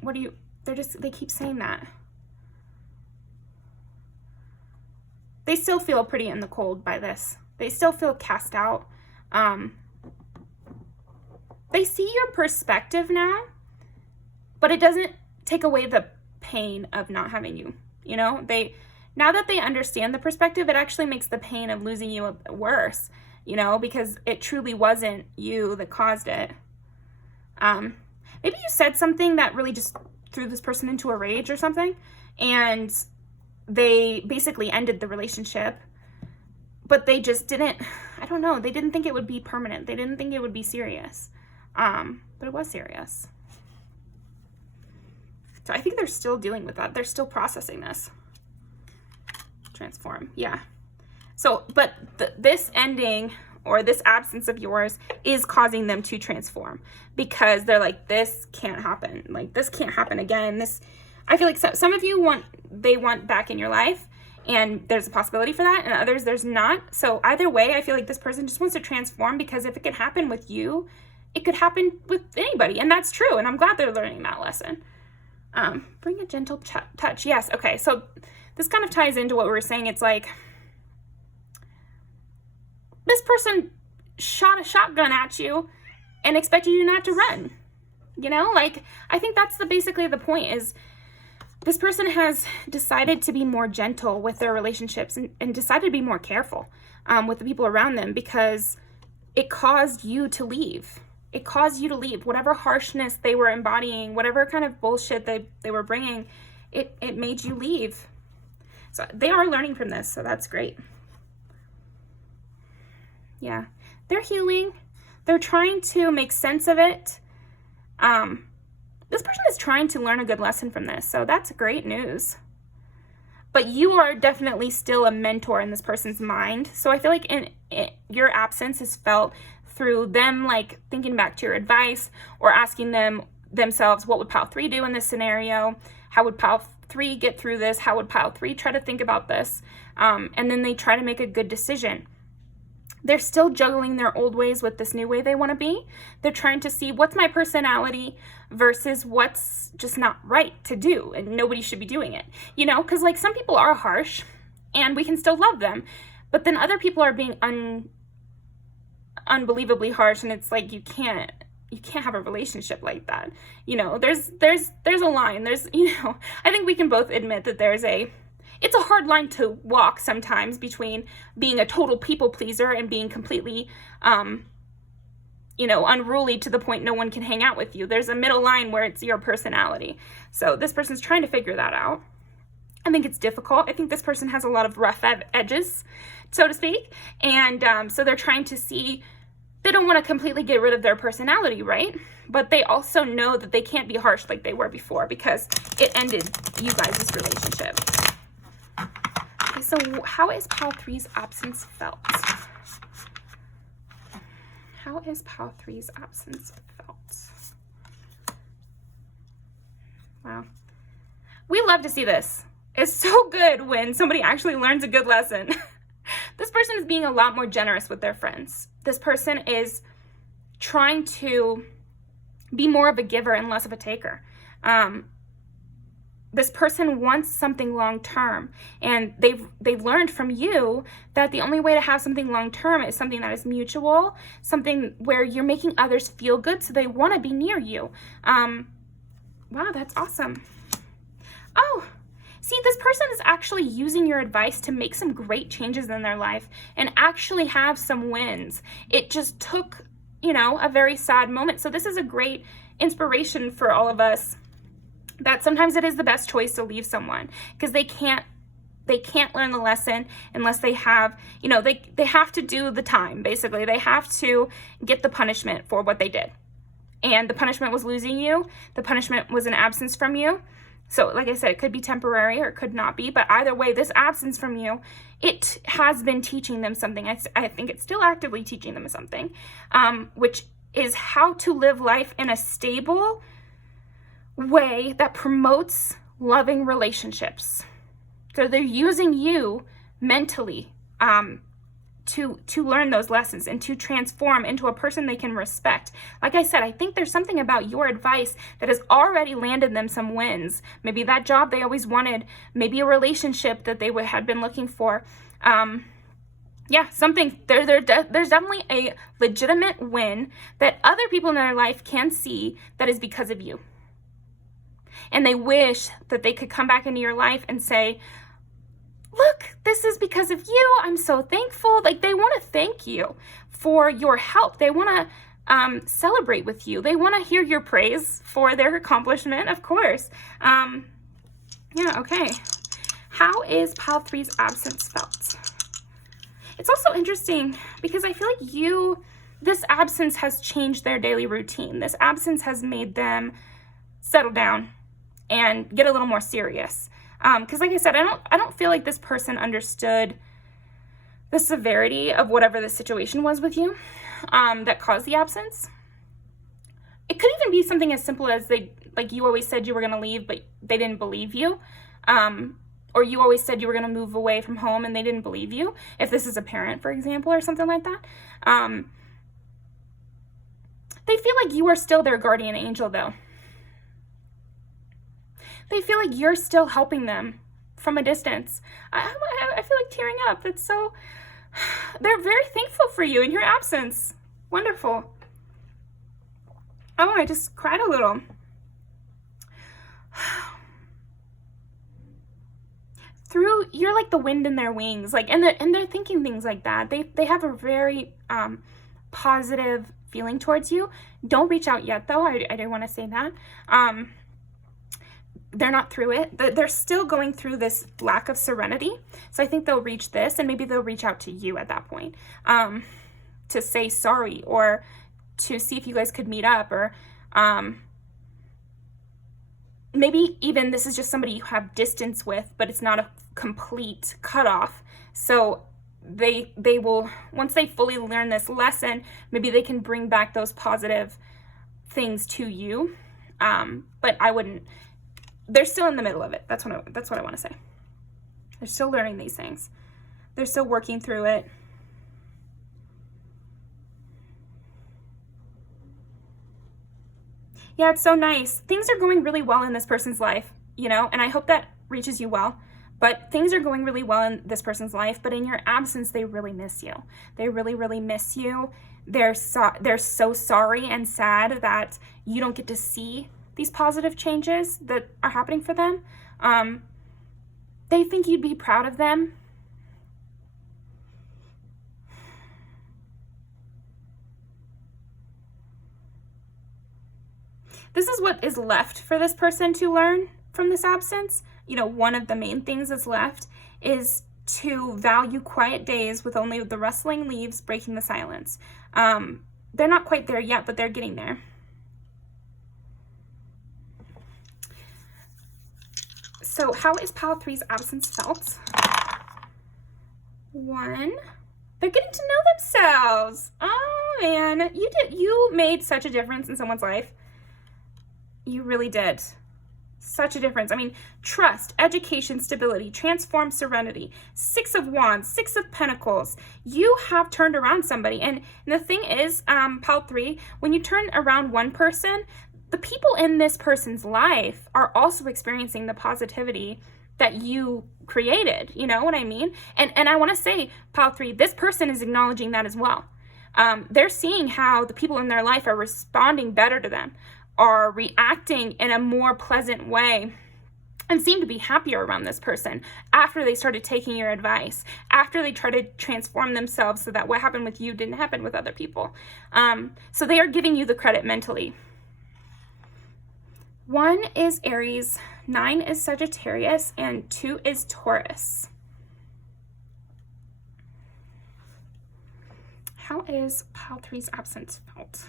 They keep saying that. They still feel pretty in the cold by this. They still feel cast out. They see your perspective now, but it doesn't take away the pain of not having you. You know, now that they understand the perspective, it actually makes the pain of losing you worse, you know, because it truly wasn't you that caused it. Maybe you said something that really just threw this person into a rage or something, and they basically ended the relationship, but they just didn't, I don't know, they didn't think it would be permanent. They didn't think it would be serious. But it was serious. So I think they're still dealing with that. They're still processing this. Transform. Yeah. So, but this ending or this absence of yours is causing them to transform, because they're like, this can't happen. Like, this can't happen again. I feel like some of you want back in your life, and there's a possibility for that, and others there's not. So either way, I feel like this person just wants to transform, because if it could happen with you, it could happen with anybody. And that's true. And I'm glad they're learning that lesson. Bring a gentle touch. Yes. Okay. So this kind of ties into what we were saying. It's like this person shot a shotgun at you and expected you not to run. You know, like, I think that's basically the point, is this person has decided to be more gentle with their relationships and decided to be more careful with the people around them, because it caused you to leave. It caused you to leave. Whatever harshness they were embodying, whatever kind of bullshit they were bringing, it made you leave. So they are learning from this, so that's great. Yeah. They're healing. They're trying to make sense of it. This person is trying to learn a good lesson from this, so that's great news. But you are definitely still a mentor in this person's mind. So I feel like your absence is felt through them, like, thinking back to your advice, or asking themselves, what would pile 3 do in this scenario? How would pile 3 get through this? How would pile 3 try to think about this? And then they try to make a good decision. They're still juggling their old ways with this new way they want to be. They're trying to see, what's my personality versus what's just not right to do, and nobody should be doing it. You know, because, like, some people are harsh and we can still love them, but then other people are being unbelievably harsh, and it's like, you can't have a relationship like that. You know, there's a line. I think we can both admit that it's a hard line to walk sometimes between being a total people pleaser and being completely, unruly to the point no one can hang out with you. There's a middle line where it's your personality. So this person's trying to figure that out. I think it's difficult. I think this person has a lot of rough edges, so to speak. And so they're trying to see, they don't want to completely get rid of their personality, right? But they also know that they can't be harsh like they were before, because it ended you guys' relationship. Okay, so how is pile 3's absence felt? How is pile 3's absence felt? Wow. We love to see this. It's so good when somebody actually learns a good lesson. This person is being a lot more generous with their friends. This person is trying to be more of a giver and less of a taker. This person wants something long-term, and they've learned from you that the only way to have something long-term is something that is mutual, something where you're making others feel good, so they want to be near you. Wow, that's awesome. Oh, see, this person is actually using your advice to make some great changes in their life and actually have some wins. It just took, a very sad moment. So this is a great inspiration for all of us, that sometimes it is the best choice to leave someone, because they can't learn the lesson unless they have, they have to do the time. Basically, they have to get the punishment for what they did. And the punishment was losing you. The punishment was an absence from you. So like I said, it could be temporary or it could not be, but either way, this absence from you, it has been teaching them something. I think it's still actively teaching them something, which is how to live life in a stable way that promotes loving relationships. So they're using you mentally to learn those lessons and to transform into a person they can respect. Like I said, I think there's something about your advice that has already landed them some wins. Maybe that job they always wanted, maybe a relationship that they had been looking for. Yeah, something, there's definitely a legitimate win that other people in their life can see that is because of you. And they wish that they could come back into your life and say, look, this is because of you. I'm so thankful. Like, they want to thank you for your help. They want to celebrate with you. They want to hear your praise for their accomplishment, of course. Yeah, okay. How is pile 3's absence felt? It's also interesting because I feel like this absence has changed their daily routine. This absence has made them settle down and get a little more serious. Because like I said, I don't feel like this person understood the severity of whatever the situation was with you that caused the absence. It could even be something as simple as you always said you were going to leave, but they didn't believe you. Or you always said you were going to move away from home and they didn't believe you. If this is a parent, for example, or something like that. They feel like you are still their guardian angel, though. They feel like you're still helping them from a distance. I feel like tearing up. It's so... They're very thankful for you in your absence. Wonderful. Oh, I just cried a little. You're like the wind in their wings. Like, and they're thinking things like that. They have a very positive feeling towards you. Don't reach out yet, though. I didn't want to say that. They're not through it. They're still going through this lack of serenity. So I think they'll reach this, and maybe they'll reach out to you at that point to say sorry, or to see if you guys could meet up, or maybe even this is just somebody you have distance with, but it's not a complete cutoff. So they will, once they fully learn this lesson, maybe they can bring back those positive things to you. But I wouldn't. They're still in the middle of it. That's what I want to say. They're still learning these things. They're still working through it. Yeah, it's so nice. Things are going really well in this person's life, and I hope that reaches you well. But things are going really well in this person's life, but in your absence, they really miss you. They really, really miss you. They're so sorry and sad that you don't get to see these positive changes that are happening for them. They think you'd be proud of them. This is what is left for this person to learn from this absence. One of the main things that's left is to value quiet days with only the rustling leaves breaking the silence. They're not quite there yet, but they're getting there. So how is pile 3's absence felt? 1, they're getting to know themselves. Oh man, you made such a difference in someone's life. You really did. Such a difference. I mean, trust, education, stability, transform, serenity, 6 of Wands, 6 of Pentacles. You have turned around somebody. And the thing is, pile 3, when you turn around one person, the people in this person's life are also experiencing the positivity that you created. You know what I mean? And I want to say, pile 3, this person is acknowledging that as well. They're seeing how the people in their life are responding better to them, are reacting in a more pleasant way, and seem to be happier around this person after they started taking your advice, after they tried to transform themselves so that what happened with you didn't happen with other people. So they are giving you the credit mentally. 1 is Aries, 9 is Sagittarius, and 2 is Taurus. How is pile 3's absence felt?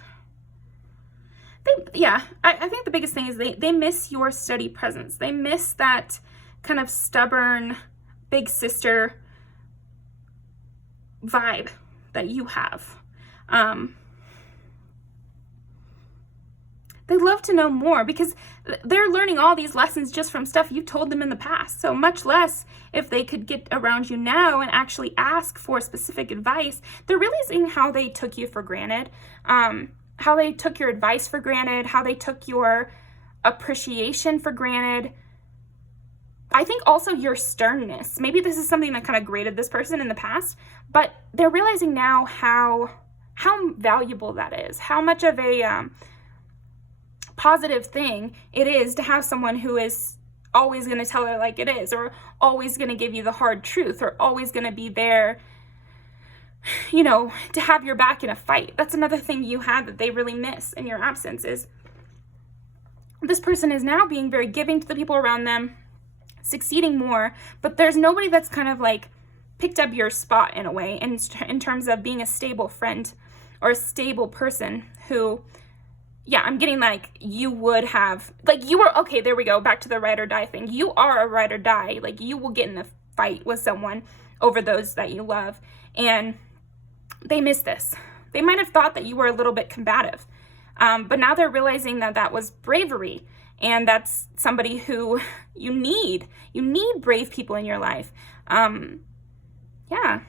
I think the biggest thing is they miss your steady presence. They miss that kind of stubborn, big sister vibe that you have. They love to know more because they're learning all these lessons just from stuff you told them in the past. So much less if they could get around you now and actually ask for specific advice. They're realizing how they took you for granted, how they took your advice for granted, how they took your appreciation for granted. I think also your sternness. Maybe this is something that kind of grated this person in the past, but they're realizing now how valuable that is, how much of a positive thing it is to have someone who is always going to tell it like it is, or always going to give you the hard truth, or always going to be there, you know, to have your back in a fight. That's another thing you had that they really miss in your absence, is this person is now being very giving to the people around them, succeeding more, but there's nobody that's kind of like picked up your spot in a way in terms of being a stable friend or a stable person who, yeah, I'm getting like you would have, like you were, okay, there we go, back to the ride or die thing. You are a ride or die. Like you will get in a fight with someone over those that you love, and they miss this. They might have thought that you were a little bit combative, but now they're realizing that that was bravery, and that's somebody who you need. You need brave people in your life. Yeah.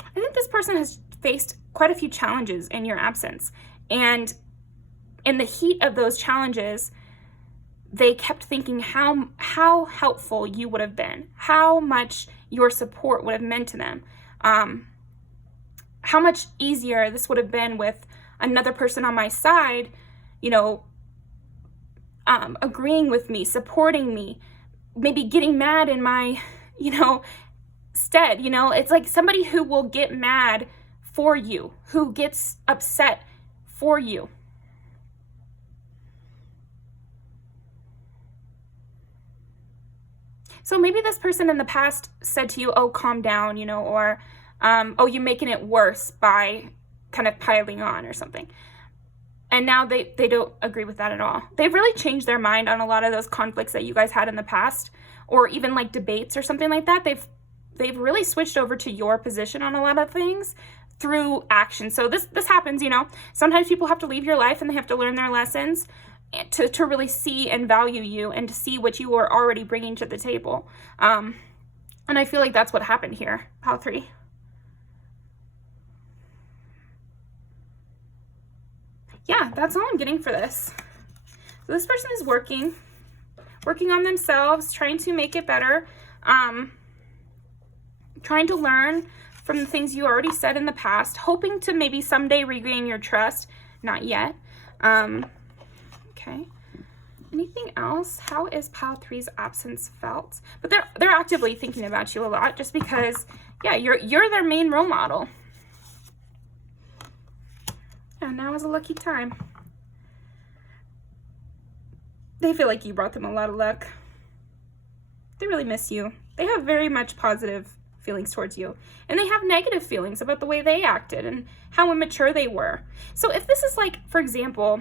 I think this person has faced quite a few challenges in your absence. And in the heat of those challenges, they kept thinking how helpful you would have been, how much your support would have meant to them, how much easier this would have been with another person on my side, you know, agreeing with me, supporting me, maybe getting mad in my, you know, stead. You know, it's like somebody who will get mad for you, who gets upset for you. So maybe this person in the past said to you, oh, calm down, you know, or, oh, you're making it worse by kind of piling on or something. And now they don't agree with that at all. They've really changed their mind on a lot of those conflicts that you guys had in the past, or even like debates or something like that. They've really switched over to your position on a lot of things through action. So this happens, you know. Sometimes people have to leave your life and they have to learn their lessons to really see and value you and to see what you are already bringing to the table. And I feel like that's what happened here, pile 3. Yeah, that's all I'm getting for this. So this person is working on themselves, trying to make it better, trying to learn from the things you already said in the past, hoping to maybe someday regain your trust. Not yet. Okay. Anything else? How is pile 3's absence felt? But they're actively thinking about you a lot, just because, yeah, you're their main role model. And now is a lucky time. They feel like you brought them a lot of luck. They really miss you. They have very much positive feelings towards you. And they have negative feelings about the way they acted and how immature they were. So if this is like, for example,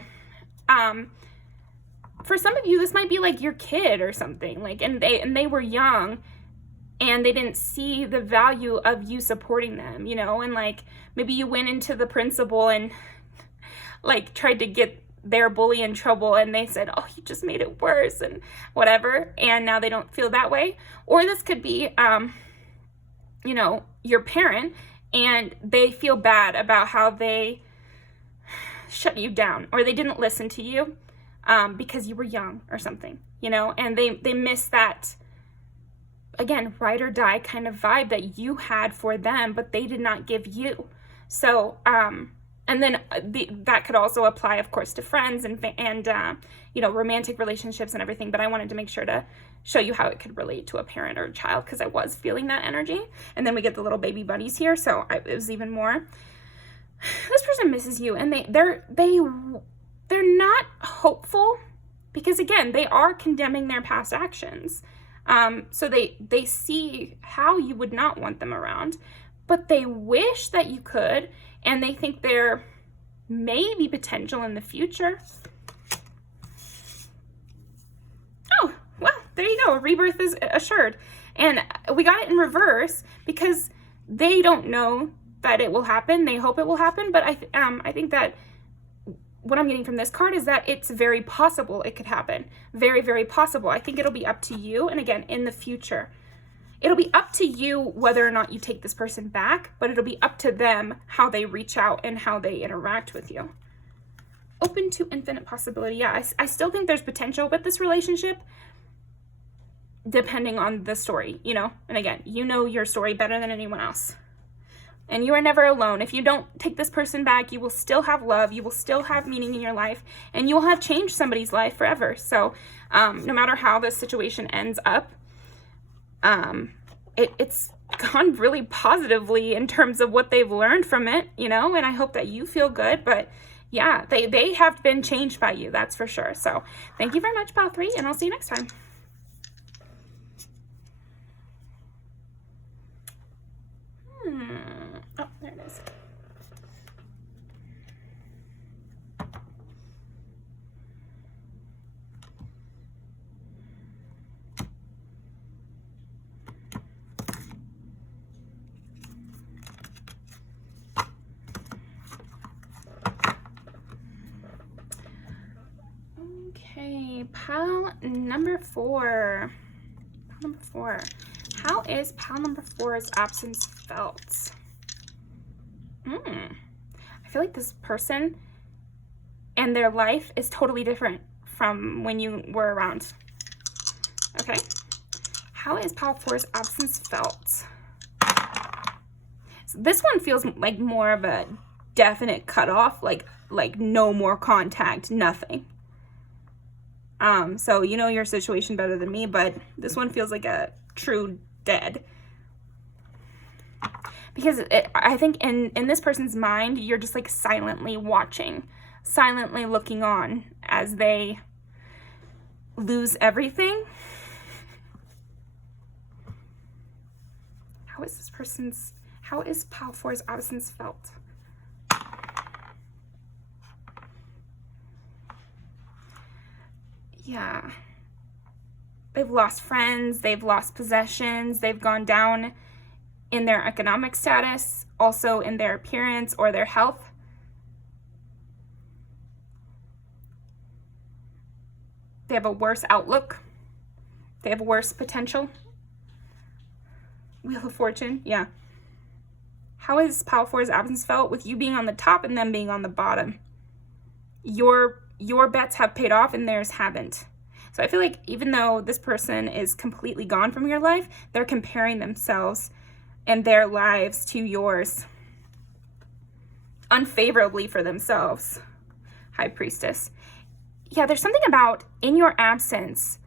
for some of you, this might be like your kid or something, like, and they were young and they didn't see the value of you supporting them, you know, and like maybe you went into the principal and like tried to get their bully in trouble and they said, oh, you just made it worse and whatever, and now they don't feel that way. Or this could be you know, your parent, and they feel bad about how they shut you down or they didn't listen to you because you were young or something, you know, and they miss that, again, ride or die kind of vibe that you had for them, but they did not give you. So and then that could also apply, of course, to friends and you know, romantic relationships and everything. But I wanted to make sure to show you how it could relate to a parent or a child, because I was feeling that energy. And then we get the little baby bunnies here, so it was even more. This person misses you, and they're not hopeful, because again, they are condemning their past actions. So they see how you would not want them around, but they wish that you could. And they think there may be potential in the future. Oh, well, there you go. A rebirth is assured. And we got it in reverse because they don't know that it will happen. They hope it will happen. But I think that what I'm getting from this card is that it's very possible it could happen. Very, very possible. I think it'll be up to you. And again, in the future, it'll be up to you whether or not you take this person back, but it'll be up to them how they reach out and how they interact with you. Open to infinite possibility. Yeah, I still think there's potential with this relationship, depending on the story, you know? And again, you know your story better than anyone else. And you are never alone. If you don't take this person back, you will still have love, you will still have meaning in your life, and you will have changed somebody's life forever. So no matter how this situation ends up, it's gone really positively in terms of what they've learned from it, you know, and I hope that you feel good. But yeah, they have been changed by you, that's for sure. So thank you very much, Pile 3, and I'll see you next time. Oh, there it is. Okay, pile number 4. Pile number 4. How is pile number 4's absence felt? I feel like this person and their life is totally different from when you were around. Okay. How is pile 4's absence felt? So this one feels like more of a definite cutoff, like no more contact, nothing. So you know your situation better than me, but this one feels like a true dead. Because I think in this person's mind, you're just like silently watching, silently looking on as they lose everything. How is pile 4's absence felt? Yeah. They've lost friends, they've lost possessions, they've gone down in their economic status, also in their appearance or their health. They have a worse outlook. They have worse potential. Wheel of Fortune, yeah. How is pile 4's absence felt with you being on the top and them being on the bottom? Your bets have paid off and theirs haven't. So I feel like even though this person is completely gone from your life, they're comparing themselves and their lives to yours unfavorably for themselves. High Priestess. Yeah, there's something about in your absence,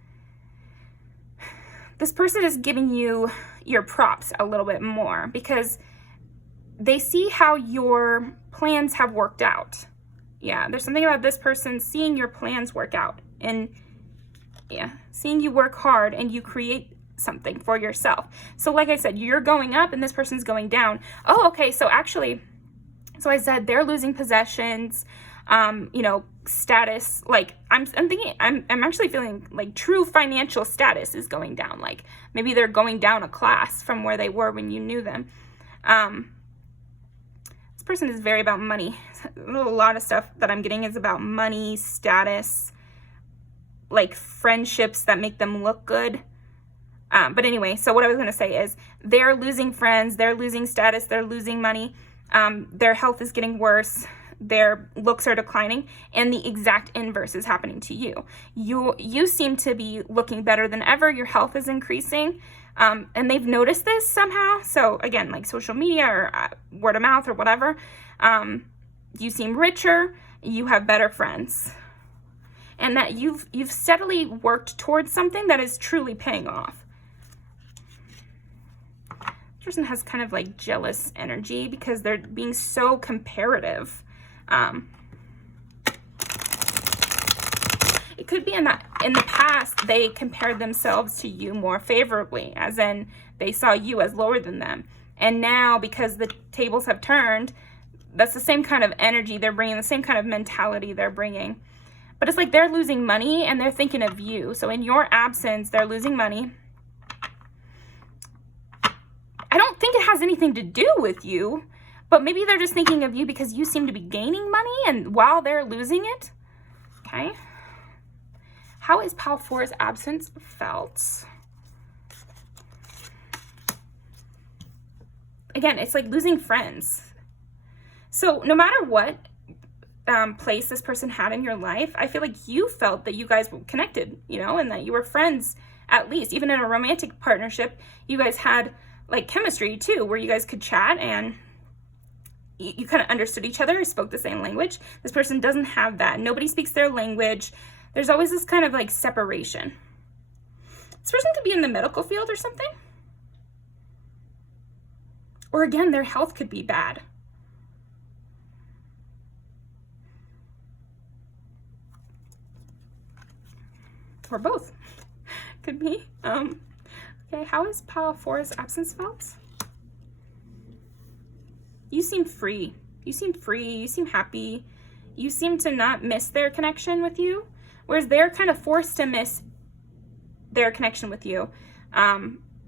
this person is giving you your props a little bit more because they see how your plans have worked out. Yeah, there's something about this person seeing your plans work out and yeah, seeing you work hard and you create something for yourself. So like I said, you're going up and this person's going down. Oh, okay, so actually, so I said they're losing possessions, you know, status. Like I'm thinking, I'm actually feeling like true financial status is going down. Like maybe they're going down a class from where they were when you knew them. This person is very about money. A lot of stuff that I'm getting is about money, status, like friendships that make them look good. But anyway, so what I was going to say is they're losing friends, they're losing status, they're losing money. Their health is getting worse. Their looks are declining, and the exact inverse is happening to you. You seem to be looking better than ever. Your health is increasing, and they've noticed this somehow. So again, like social media or word of mouth or whatever, you seem richer. You have better friends, and that you've steadily worked towards something that is truly paying off. This person has kind of like jealous energy because they're being so comparative. It could be in the past they compared themselves to you more favorably, as in they saw you as lower than them. And now because the tables have turned, that's the same kind of energy they're bringing, the same kind of mentality they're bringing. But it's like they're losing money and they're thinking of you. So in your absence, they're losing money. I don't think it has anything to do with you, But maybe they're just thinking of you because you seem to be gaining money and while they're losing it. Okay. How is Pal 4's absence felt? Again, it's like losing friends. So no matter what place this person had in your life, I feel like you felt that you guys were connected, you know, and that you were friends, at least. Even in a romantic partnership, you guys had like chemistry too, where you guys could chat and you kind of understood each other, spoke the same language. This person doesn't have that. Nobody speaks their language. There's always this kind of like separation. This person could be in the medical field or something. Or again, their health could be bad. Or both. Could be. Okay, how is Pal 4's absence felt? You seem free. You seem free. You seem happy. You seem to not miss their connection with you, whereas they're kind of forced to miss their connection with you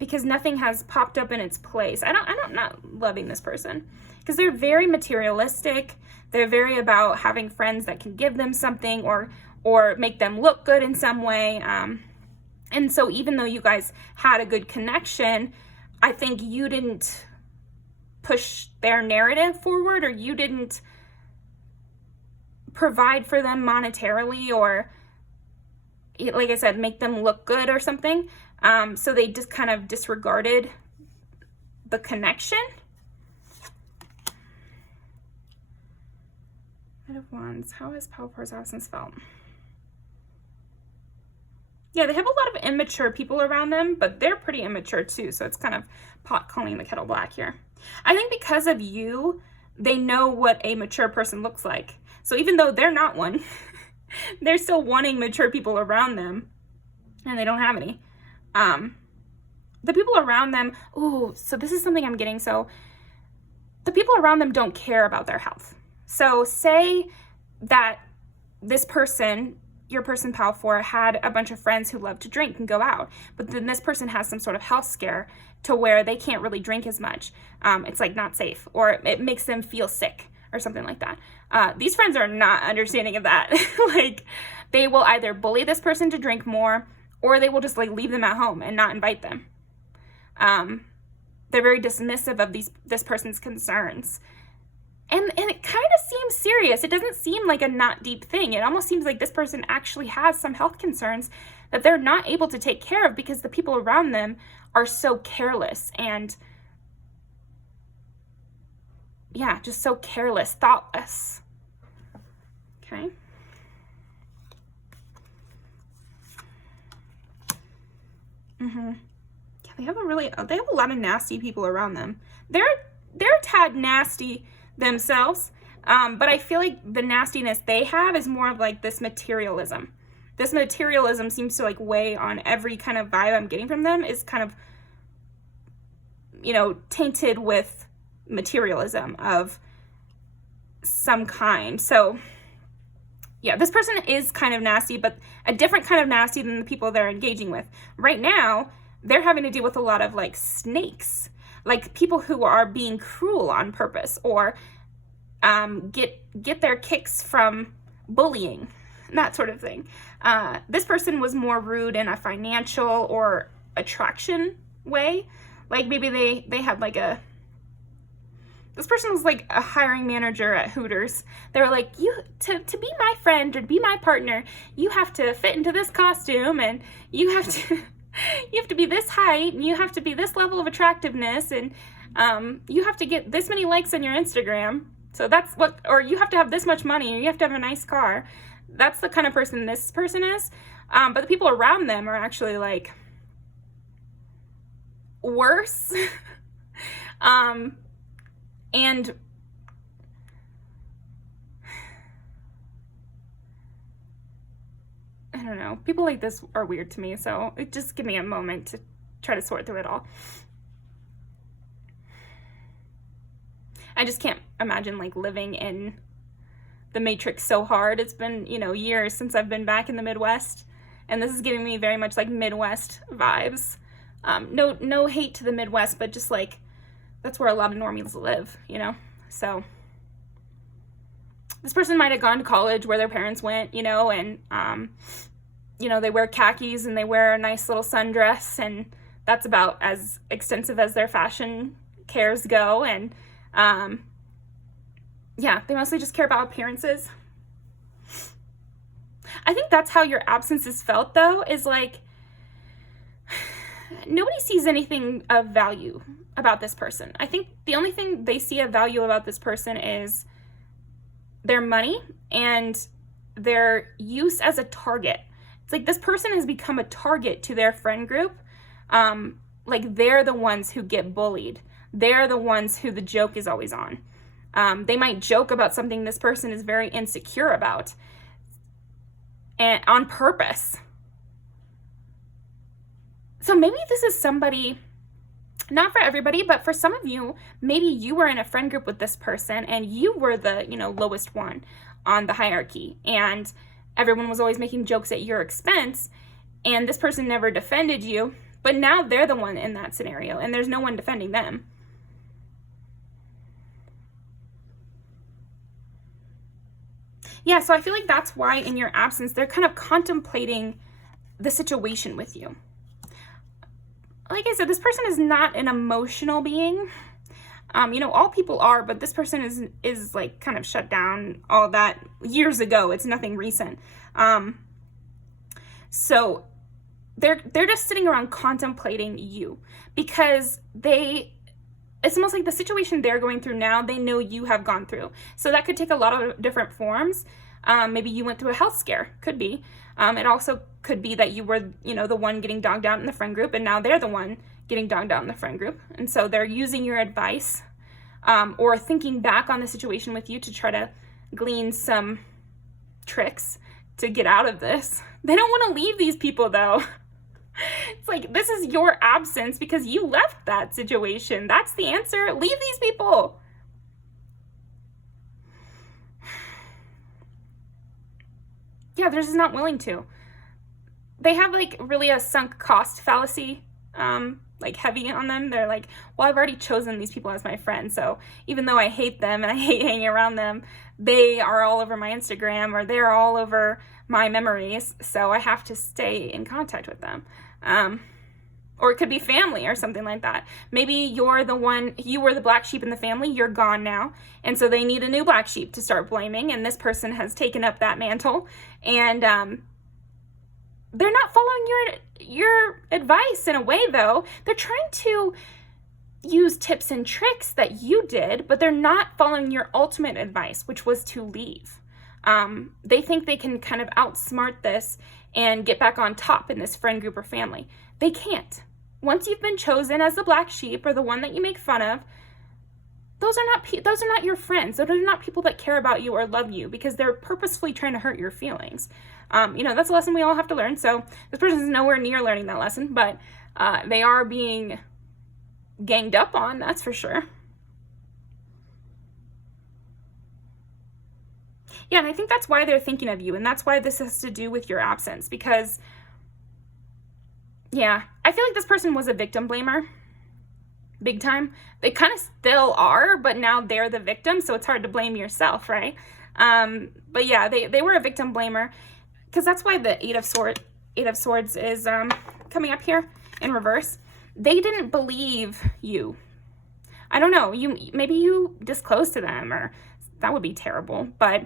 because nothing has popped up in its place. I'm not loving this person because they're very materialistic. They're very about having friends that can give them something or make them look good in some way. And so even though you guys had a good connection, I think you didn't push their narrative forward, or you didn't provide for them monetarily, or like I said, make them look good or something. So they just kind of disregarded the connection. Knight of Wands, how has Pal 4's absence felt? Yeah, they have a lot of immature people around them, but they're pretty immature too, so it's kind of pot calling the kettle black here. I think because of you, they know what a mature person looks like. So even though they're not one, they're still wanting mature people around them, and they don't have any. The people around them, ooh, so this is something I'm getting. So the people around them don't care about their health. So say that this person, your person Pal 4, had a bunch of friends who love to drink and go out, but then this person has some sort of health scare to where they can't really drink as much. It's like not safe, or it makes them feel sick or something like that. These friends are not understanding of that. Like, they will either bully this person to drink more, or they will just like leave them at home and not invite them. They're very dismissive of this person's concerns. And it kind of seems serious. It doesn't seem like a not deep thing. It almost seems like this person actually has some health concerns that they're not able to take care of because the people around them are so careless and, yeah, just so careless, thoughtless. Okay. Yeah, they have a lot of nasty people around them. They're a tad nasty themselves, but I feel like the nastiness they have is more of like this materialism. This materialism seems to like weigh on every kind of vibe I'm getting from them, is kind of, you know, tainted with materialism of some kind. So yeah, this person is kind of nasty, but a different kind of nasty than the people they're engaging with. Right now, they're having to deal with a lot of like snakes, like people who are being cruel on purpose, or get their kicks from bullying, that sort of thing. This person was more rude in a financial or attraction way. Like maybe they had like this person was like a hiring manager at Hooters. They were like, to be my friend or be my partner, you have to fit into this costume, and you have to be this height, and you have to be this level of attractiveness, and you have to get this many likes on your Instagram. So that's what, or you have to have this much money, or you have to have a nice car. That's the kind of person this person is. But the people around them are actually like worse. And I don't know, people like this are weird to me, so just give me a moment to try to sort through it all. I just can't imagine like living in the Matrix so hard. It's been, you know, years since I've been back in the Midwest, and this is giving me very much like Midwest vibes. No hate to the Midwest, but just like that's where a lot of normies live, you know? So this person might have gone to college where their parents went, you know, and, you know, they wear khakis and they wear a nice little sundress, and that's about as extensive as their fashion cares go. And, yeah, they mostly just care about appearances. I think that's how your absence is felt, though, is like, nobody sees anything of value about this person. I think the only thing they see of value about this person is their money and their use as a target. It's like this person has become a target to their friend group. Like they're the ones who get bullied. They're the ones who the joke is always on. They might joke about something this person is very insecure about, and on purpose. So maybe this is somebody, not for everybody, but for some of you, maybe you were in a friend group with this person and you were the, you know, lowest one on the hierarchy, and everyone was always making jokes at your expense, and this person never defended you, but now they're the one in that scenario and there's no one defending them. Yeah, so I feel like that's why in your absence, they're kind of contemplating the situation with you. Like I said, this person is not an emotional being. You know, all people are, but this person is like kind of shut down, all that years ago. It's nothing recent. So they're just sitting around contemplating you, because it's almost like the situation they're going through now, they know you have gone through. So that could take a lot of different forms. Maybe you went through a health scare, could be. It also could be that you were, you know, the one getting dogged out in the friend group, and now they're the one getting dogged out in the friend group. And so they're using your advice, or thinking back on the situation with you to try to glean some tricks to get out of this. They don't want to leave these people, though. It's like, this is your absence because you left that situation. That's the answer. Leave these people. Yeah, they're just not willing to. They have like really a sunk cost fallacy, like heavy on them. They're like, well, I've already chosen these people as my friends, so even though I hate them and I hate hanging around them, they are all over my Instagram, or they're all over my memories, so I have to stay in contact with them. Or it could be family or something like that. Maybe you were the black sheep in the family, you're gone now, and so they need a new black sheep to start blaming, and this person has taken up that mantle, and they're not following your advice in a way, though. They're trying to use tips and tricks that you did, but they're not following your ultimate advice, which was to leave. They think they can kind of outsmart this and get back on top in this friend group or family. They can't. Once you've been chosen as the black sheep or the one that you make fun of, those are not your friends. Those are not people that care about you or love you, because they're purposefully trying to hurt your feelings. You know, that's a lesson we all have to learn. So this person is nowhere near learning that lesson, but they are being ganged up on, that's for sure. Yeah, and I think that's why they're thinking of you, and that's why this has to do with your absence, because, yeah, I feel like this person was a victim blamer, big time. They kind of still are, but now they're the victim, so it's hard to blame yourself, right? But yeah, they were a victim blamer, because that's why the Eight of Swords is coming up here in reverse. They didn't believe you. I don't know, maybe you disclosed to them, or that would be terrible, but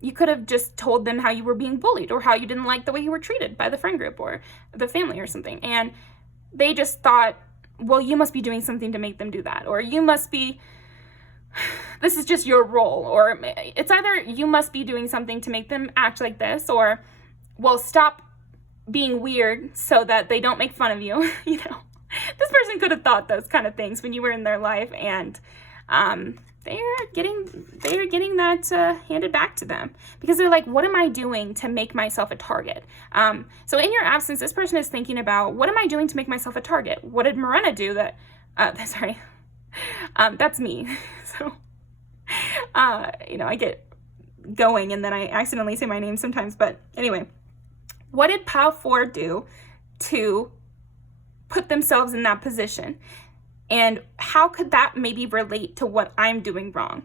you could have just told them how you were being bullied, or how you didn't like the way you were treated by the friend group or the family or something, and they just thought, well, you must be doing something to make them do that, or this is just your role, or it's either you must be doing something to make them act like this, or, well, stop being weird so that they don't make fun of you. You know, this person could have thought those kind of things when you were in their life, and they're getting that handed back to them, because they're like, what am I doing to make myself a target? So in your absence, this person is thinking about, what am I doing to make myself a target? What did Morena do that, sorry, that's me. So, you know, I get going and then I accidentally say my name sometimes, but anyway, what did Pile 4 do to put themselves in that position? And how could that maybe relate to what I'm doing wrong?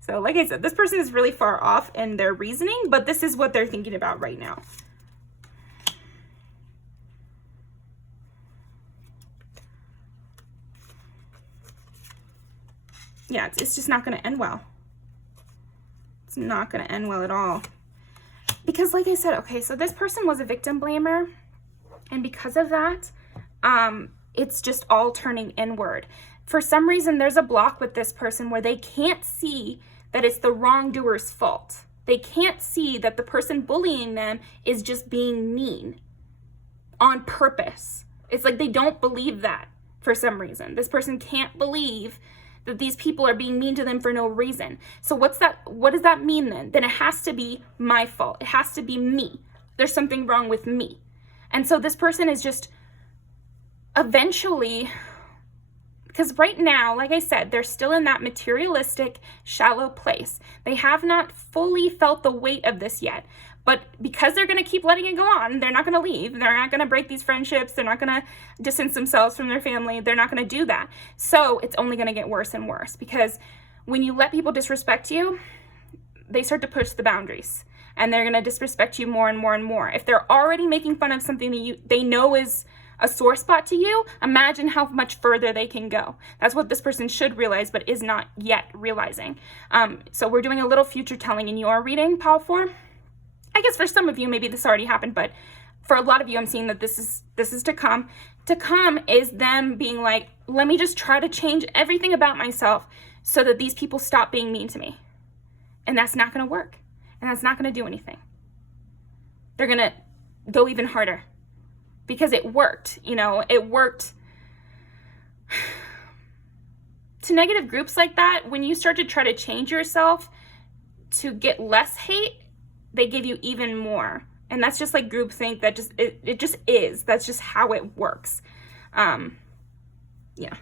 So like I said, this person is really far off in their reasoning, but this is what they're thinking about right now. Yeah, it's just not going to end well. It's not going to end well at all. Because like I said, okay, so this person was a victim blamer. And because of that, it's just all turning inward. For some reason, there's a block with this person where they can't see that it's the wrongdoer's fault. They can't see that the person bullying them is just being mean on purpose. It's like they don't believe that for some reason. This person can't believe that these people are being mean to them for no reason. So what does that mean then? Then it has to be my fault. It has to be me. There's something wrong with me. And so this person is just eventually, because right now, like I said, they're still in that materialistic, shallow place. They have not fully felt the weight of this yet. But because they're going to keep letting it go on, they're not going to leave. They're not going to break these friendships. They're not going to distance themselves from their family. They're not going to do that. So it's only going to get worse and worse, because when you let people disrespect you, they start to push the boundaries, and they're going to disrespect you more and more and more. If they're already making fun of something that they know is a sore spot to you, imagine how much further they can go. That's what this person should realize, but is not yet realizing. So we're doing a little future telling in your reading, Pile 4. I guess for some of you, maybe this already happened, but for a lot of you, I'm seeing that this is to come. To come is them being like, let me just try to change everything about myself so that these people stop being mean to me. And that's not going to work. And that's not going to do anything. They're going to go even harder because it worked. It worked. To negative groups like that, when you start to try to change yourself to get less hate, they give you even more. And that's just like groupthink. That just, it just is. That's just how it works. Yeah.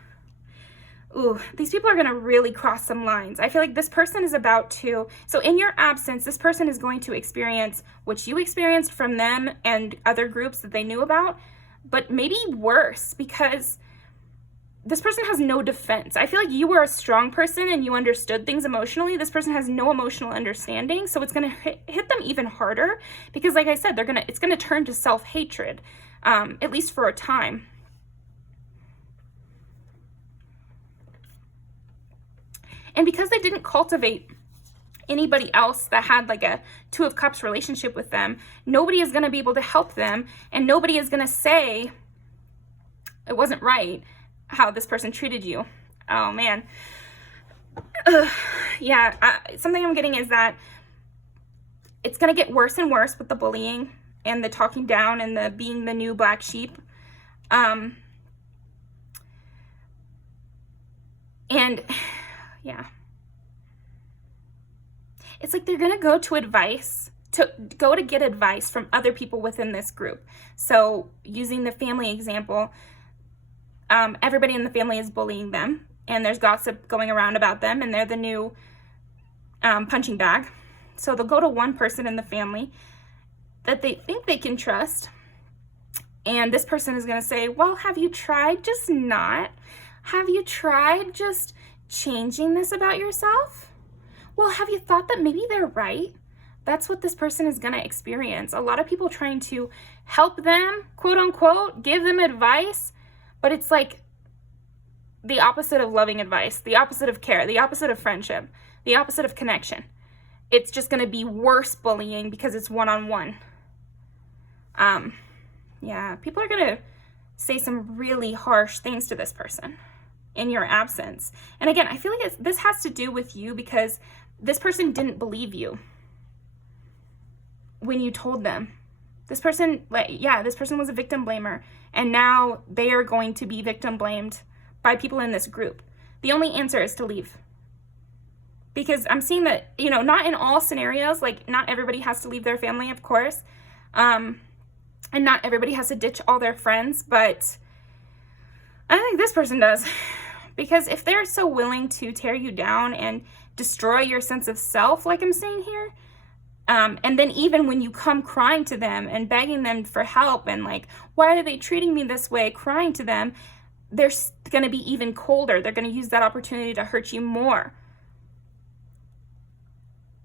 Ooh, these people are going to really cross some lines. I feel like this person is about to, so in your absence, this person is going to experience what you experienced from them and other groups that they knew about, but maybe worse, because this person has no defense. I feel like you were a strong person and you understood things emotionally. This person has no emotional understanding, so it's going to hit them even harder, because like I said, it's going to turn to self-hatred, at least for a time. And because they didn't cultivate anybody else that had like a Two of Cups relationship with them, nobody is going to be able to help them, and nobody is going to say it wasn't right how this person treated you. Oh man. Yeah, something I'm getting is that it's going to get worse and worse with the bullying and the talking down and the being the new black sheep. And yeah. It's like they're going to go to get advice from other people within this group. So using the family example, everybody in the family is bullying them, and there's gossip going around about them, and they're the new punching bag. So they'll go to one person in the family that they think they can trust, and this person is going to say, well, have you tried just not? Have you tried just changing this about yourself? Well, have you thought that maybe they're right? That's what this person is going to experience. A lot of people trying to help them, quote unquote, give them advice, but it's like the opposite of loving advice, the opposite of care, the opposite of friendship, the opposite of connection. It's just going to be worse bullying because it's one-on-one. Yeah, people are going to say some really harsh things to this person in your absence. And again, I feel like this has to do with you, because this person didn't believe you when you told them. This person, this person was a victim blamer, and now they are going to be victim blamed by people in this group. The only answer is to leave. Because I'm seeing that, not in all scenarios, like not everybody has to leave their family, of course. And not everybody has to ditch all their friends, but I think this person does. Because if they're so willing to tear you down and destroy your sense of self, like I'm saying here, and then even when you come crying to them and begging them for help and like, why are they treating me this way, crying to them, they're going to be even colder. They're going to use that opportunity to hurt you more.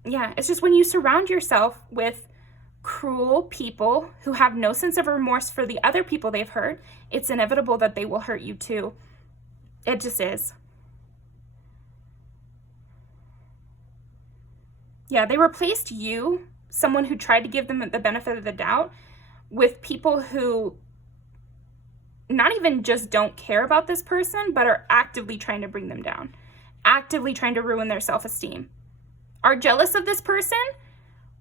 Yeah, it's just when you surround yourself with cruel people who have no sense of remorse for the other people they've hurt, it's inevitable that they will hurt you too. It just is. Yeah, they replaced you, someone who tried to give them the benefit of the doubt, with people who not even just don't care about this person, but are actively trying to bring them down, actively trying to ruin their self-esteem, are jealous of this person,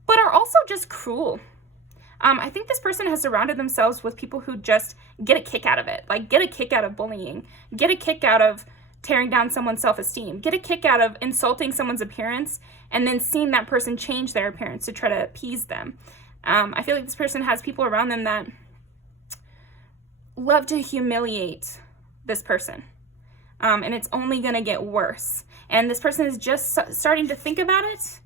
but are also just cruel. I think this person has surrounded themselves with people who just get a kick out of it, like get a kick out of bullying, get a kick out of tearing down someone's self-esteem, get a kick out of insulting someone's appearance, and then seeing that person change their appearance to try to appease them. I feel like this person has people around them that love to humiliate this person. And it's only going to get worse. And this person is just starting to think about it.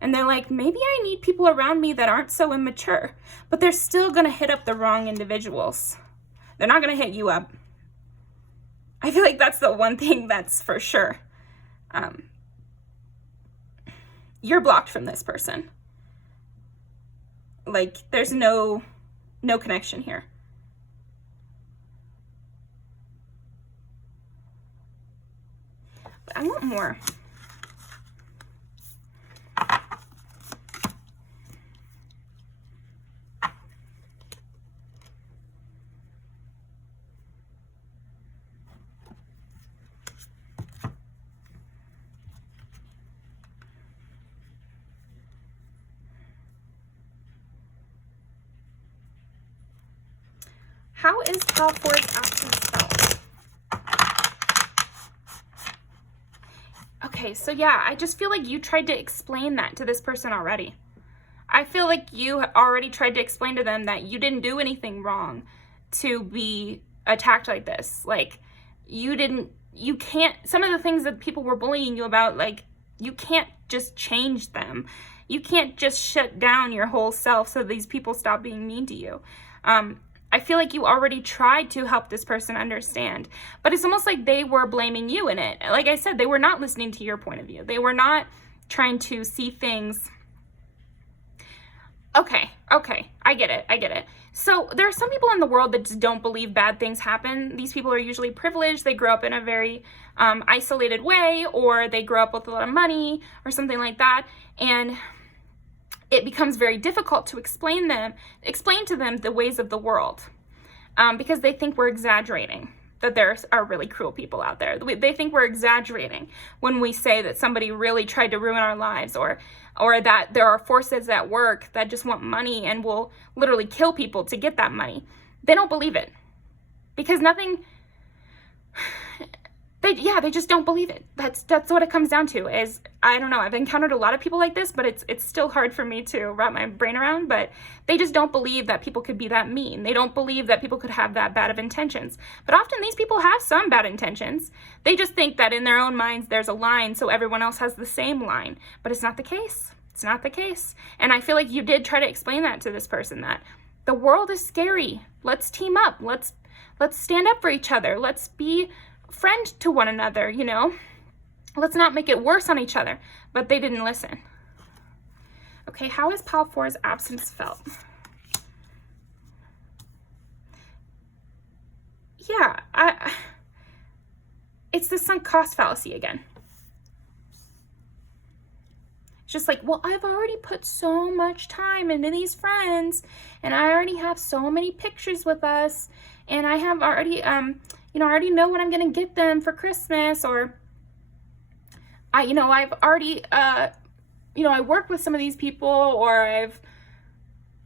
And they're like, maybe I need people around me that aren't so immature. But they're still going to hit up the wrong individuals. They're not going to hit you up. I feel like that's the one thing that's for sure. You're blocked from this person. Like, there's no connection here. But I want more. How is California's absence felt? Okay, so yeah, I just feel like you tried to explain that to this person already. I feel like you already tried to explain to them that you didn't do anything wrong to be attacked like this. Like, you can't, some of the things that people were bullying you about, like, you can't just change them. You can't just shut down your whole self so these people stop being mean to you. I feel like you already tried to help this person understand, but it's almost like they were blaming you in it. Like I said, they were not listening to your point of view. They were not trying to see things. Okay, I get it. So there are some people in the world that just don't believe bad things happen. These people are usually privileged. They grow up in a very isolated way, or they grow up with a lot of money or something like that. And it becomes very difficult to explain to them the ways of the world, because they think we're exaggerating, that there are really cruel people out there. They think we're exaggerating when we say that somebody really tried to ruin our lives, or that there are forces at work that just want money and will literally kill people to get that money. They don't believe it, because they just don't believe it. That's what it comes down to. Is, I don't know, I've encountered a lot of people like this, but it's still hard for me to wrap my brain around. But they just don't believe that people could be that mean. They don't believe that people could have that bad of intentions. But often these people have some bad intentions. They just think that in their own minds there's a line, so everyone else has the same line. But it's not the case. It's not the case. And I feel like you did try to explain that to this person, that the world is scary. Let's team up. Let's stand up for each other. Let's be friend to one another, you know? Let's not make it worse on each other. But they didn't listen. Okay, how is Pal 4's absence felt? Yeah, it's the sunk cost fallacy again. It's just like, well, I've already put so much time into these friends, and I already have so many pictures with us, and I have already, I already know what I'm going to get them for Christmas, or I've already, I work with some of these people, or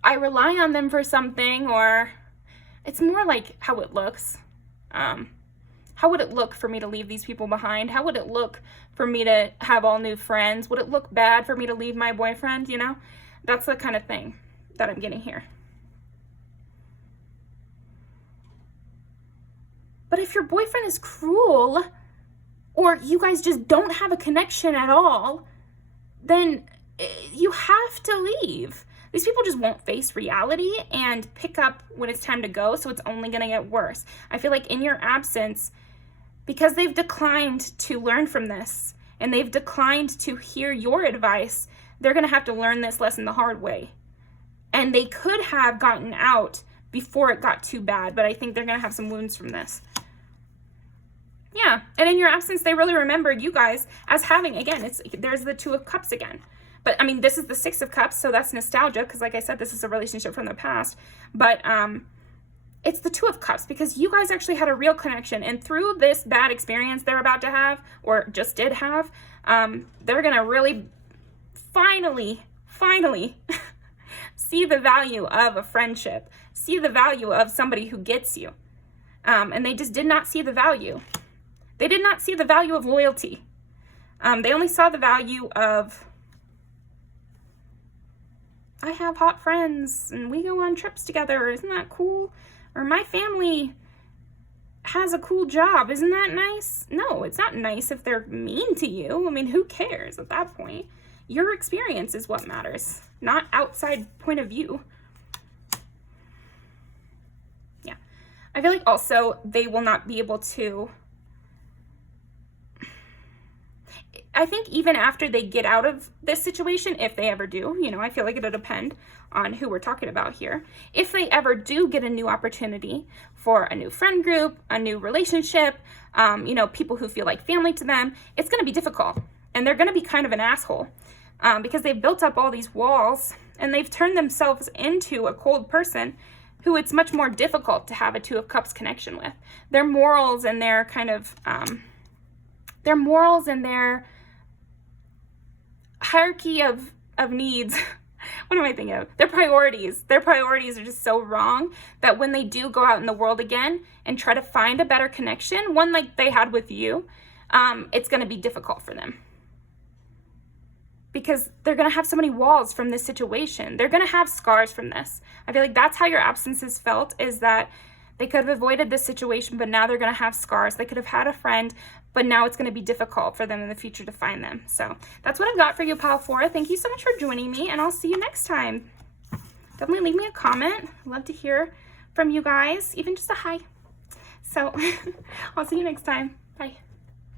I rely on them for something, or it's more like how it looks. How would it look for me to leave these people behind? How would it look for me to have all new friends? Would it look bad for me to leave my boyfriend, you know? That's the kind of thing that I'm getting here. But if your boyfriend is cruel, or you guys just don't have a connection at all, then you have to leave. These people just won't face reality and pick up when it's time to go, so it's only going to get worse. I feel like in your absence, because they've declined to learn from this and they've declined to hear your advice, they're going to have to learn this lesson the hard way. And they could have gotten out before it got too bad, but I think they're going to have some wounds from this. Yeah, and in your absence, they really remembered you guys as having, again, there's the Two of Cups again. But, I mean, this is the Six of Cups, so that's nostalgia, because like I said, this is a relationship from the past. But it's the Two of Cups, because you guys actually had a real connection. And through this bad experience they're about to have, or just did have, they're going to really finally see the value of a friendship, see the value of somebody who gets you. And they just did not see the value. They did not see the value of loyalty. They only saw the value of, I have hot friends and we go on trips together. Isn't that cool? Or my family has a cool job. Isn't that nice? No, it's not nice if they're mean to you. I mean, who cares at that point? Your experience is what matters, not outside point of view. Yeah. I feel like also they will not be able to, I think even after they get out of this situation, if they ever do, you know, I feel like it'll depend on who we're talking about here. If they ever do get a new opportunity for a new friend group, a new relationship, you know, people who feel like family to them, it's going to be difficult. And they're going to be kind of an asshole because they've built up all these walls and they've turned themselves into a cold person who it's much more difficult to have a Two of Cups connection with. Their morals and their kind of, their morals and their hierarchy of needs, what am I thinking of? Their priorities are just so wrong that when they do go out in the world again and try to find a better connection, one like they had with you, it's going to be difficult for them. Because they're going to have so many walls from this situation. They're going to have scars from this. I feel like that's how your absences felt, is that they could have avoided this situation, but now they're going to have scars. They could have had a friend, but now it's going to be difficult for them in the future to find them. So that's what I've got for you, Pile 4. Thank you so much for joining me, and I'll see you next time. Definitely leave me a comment. I'd love to hear from you guys, even just a hi. So I'll see you next time.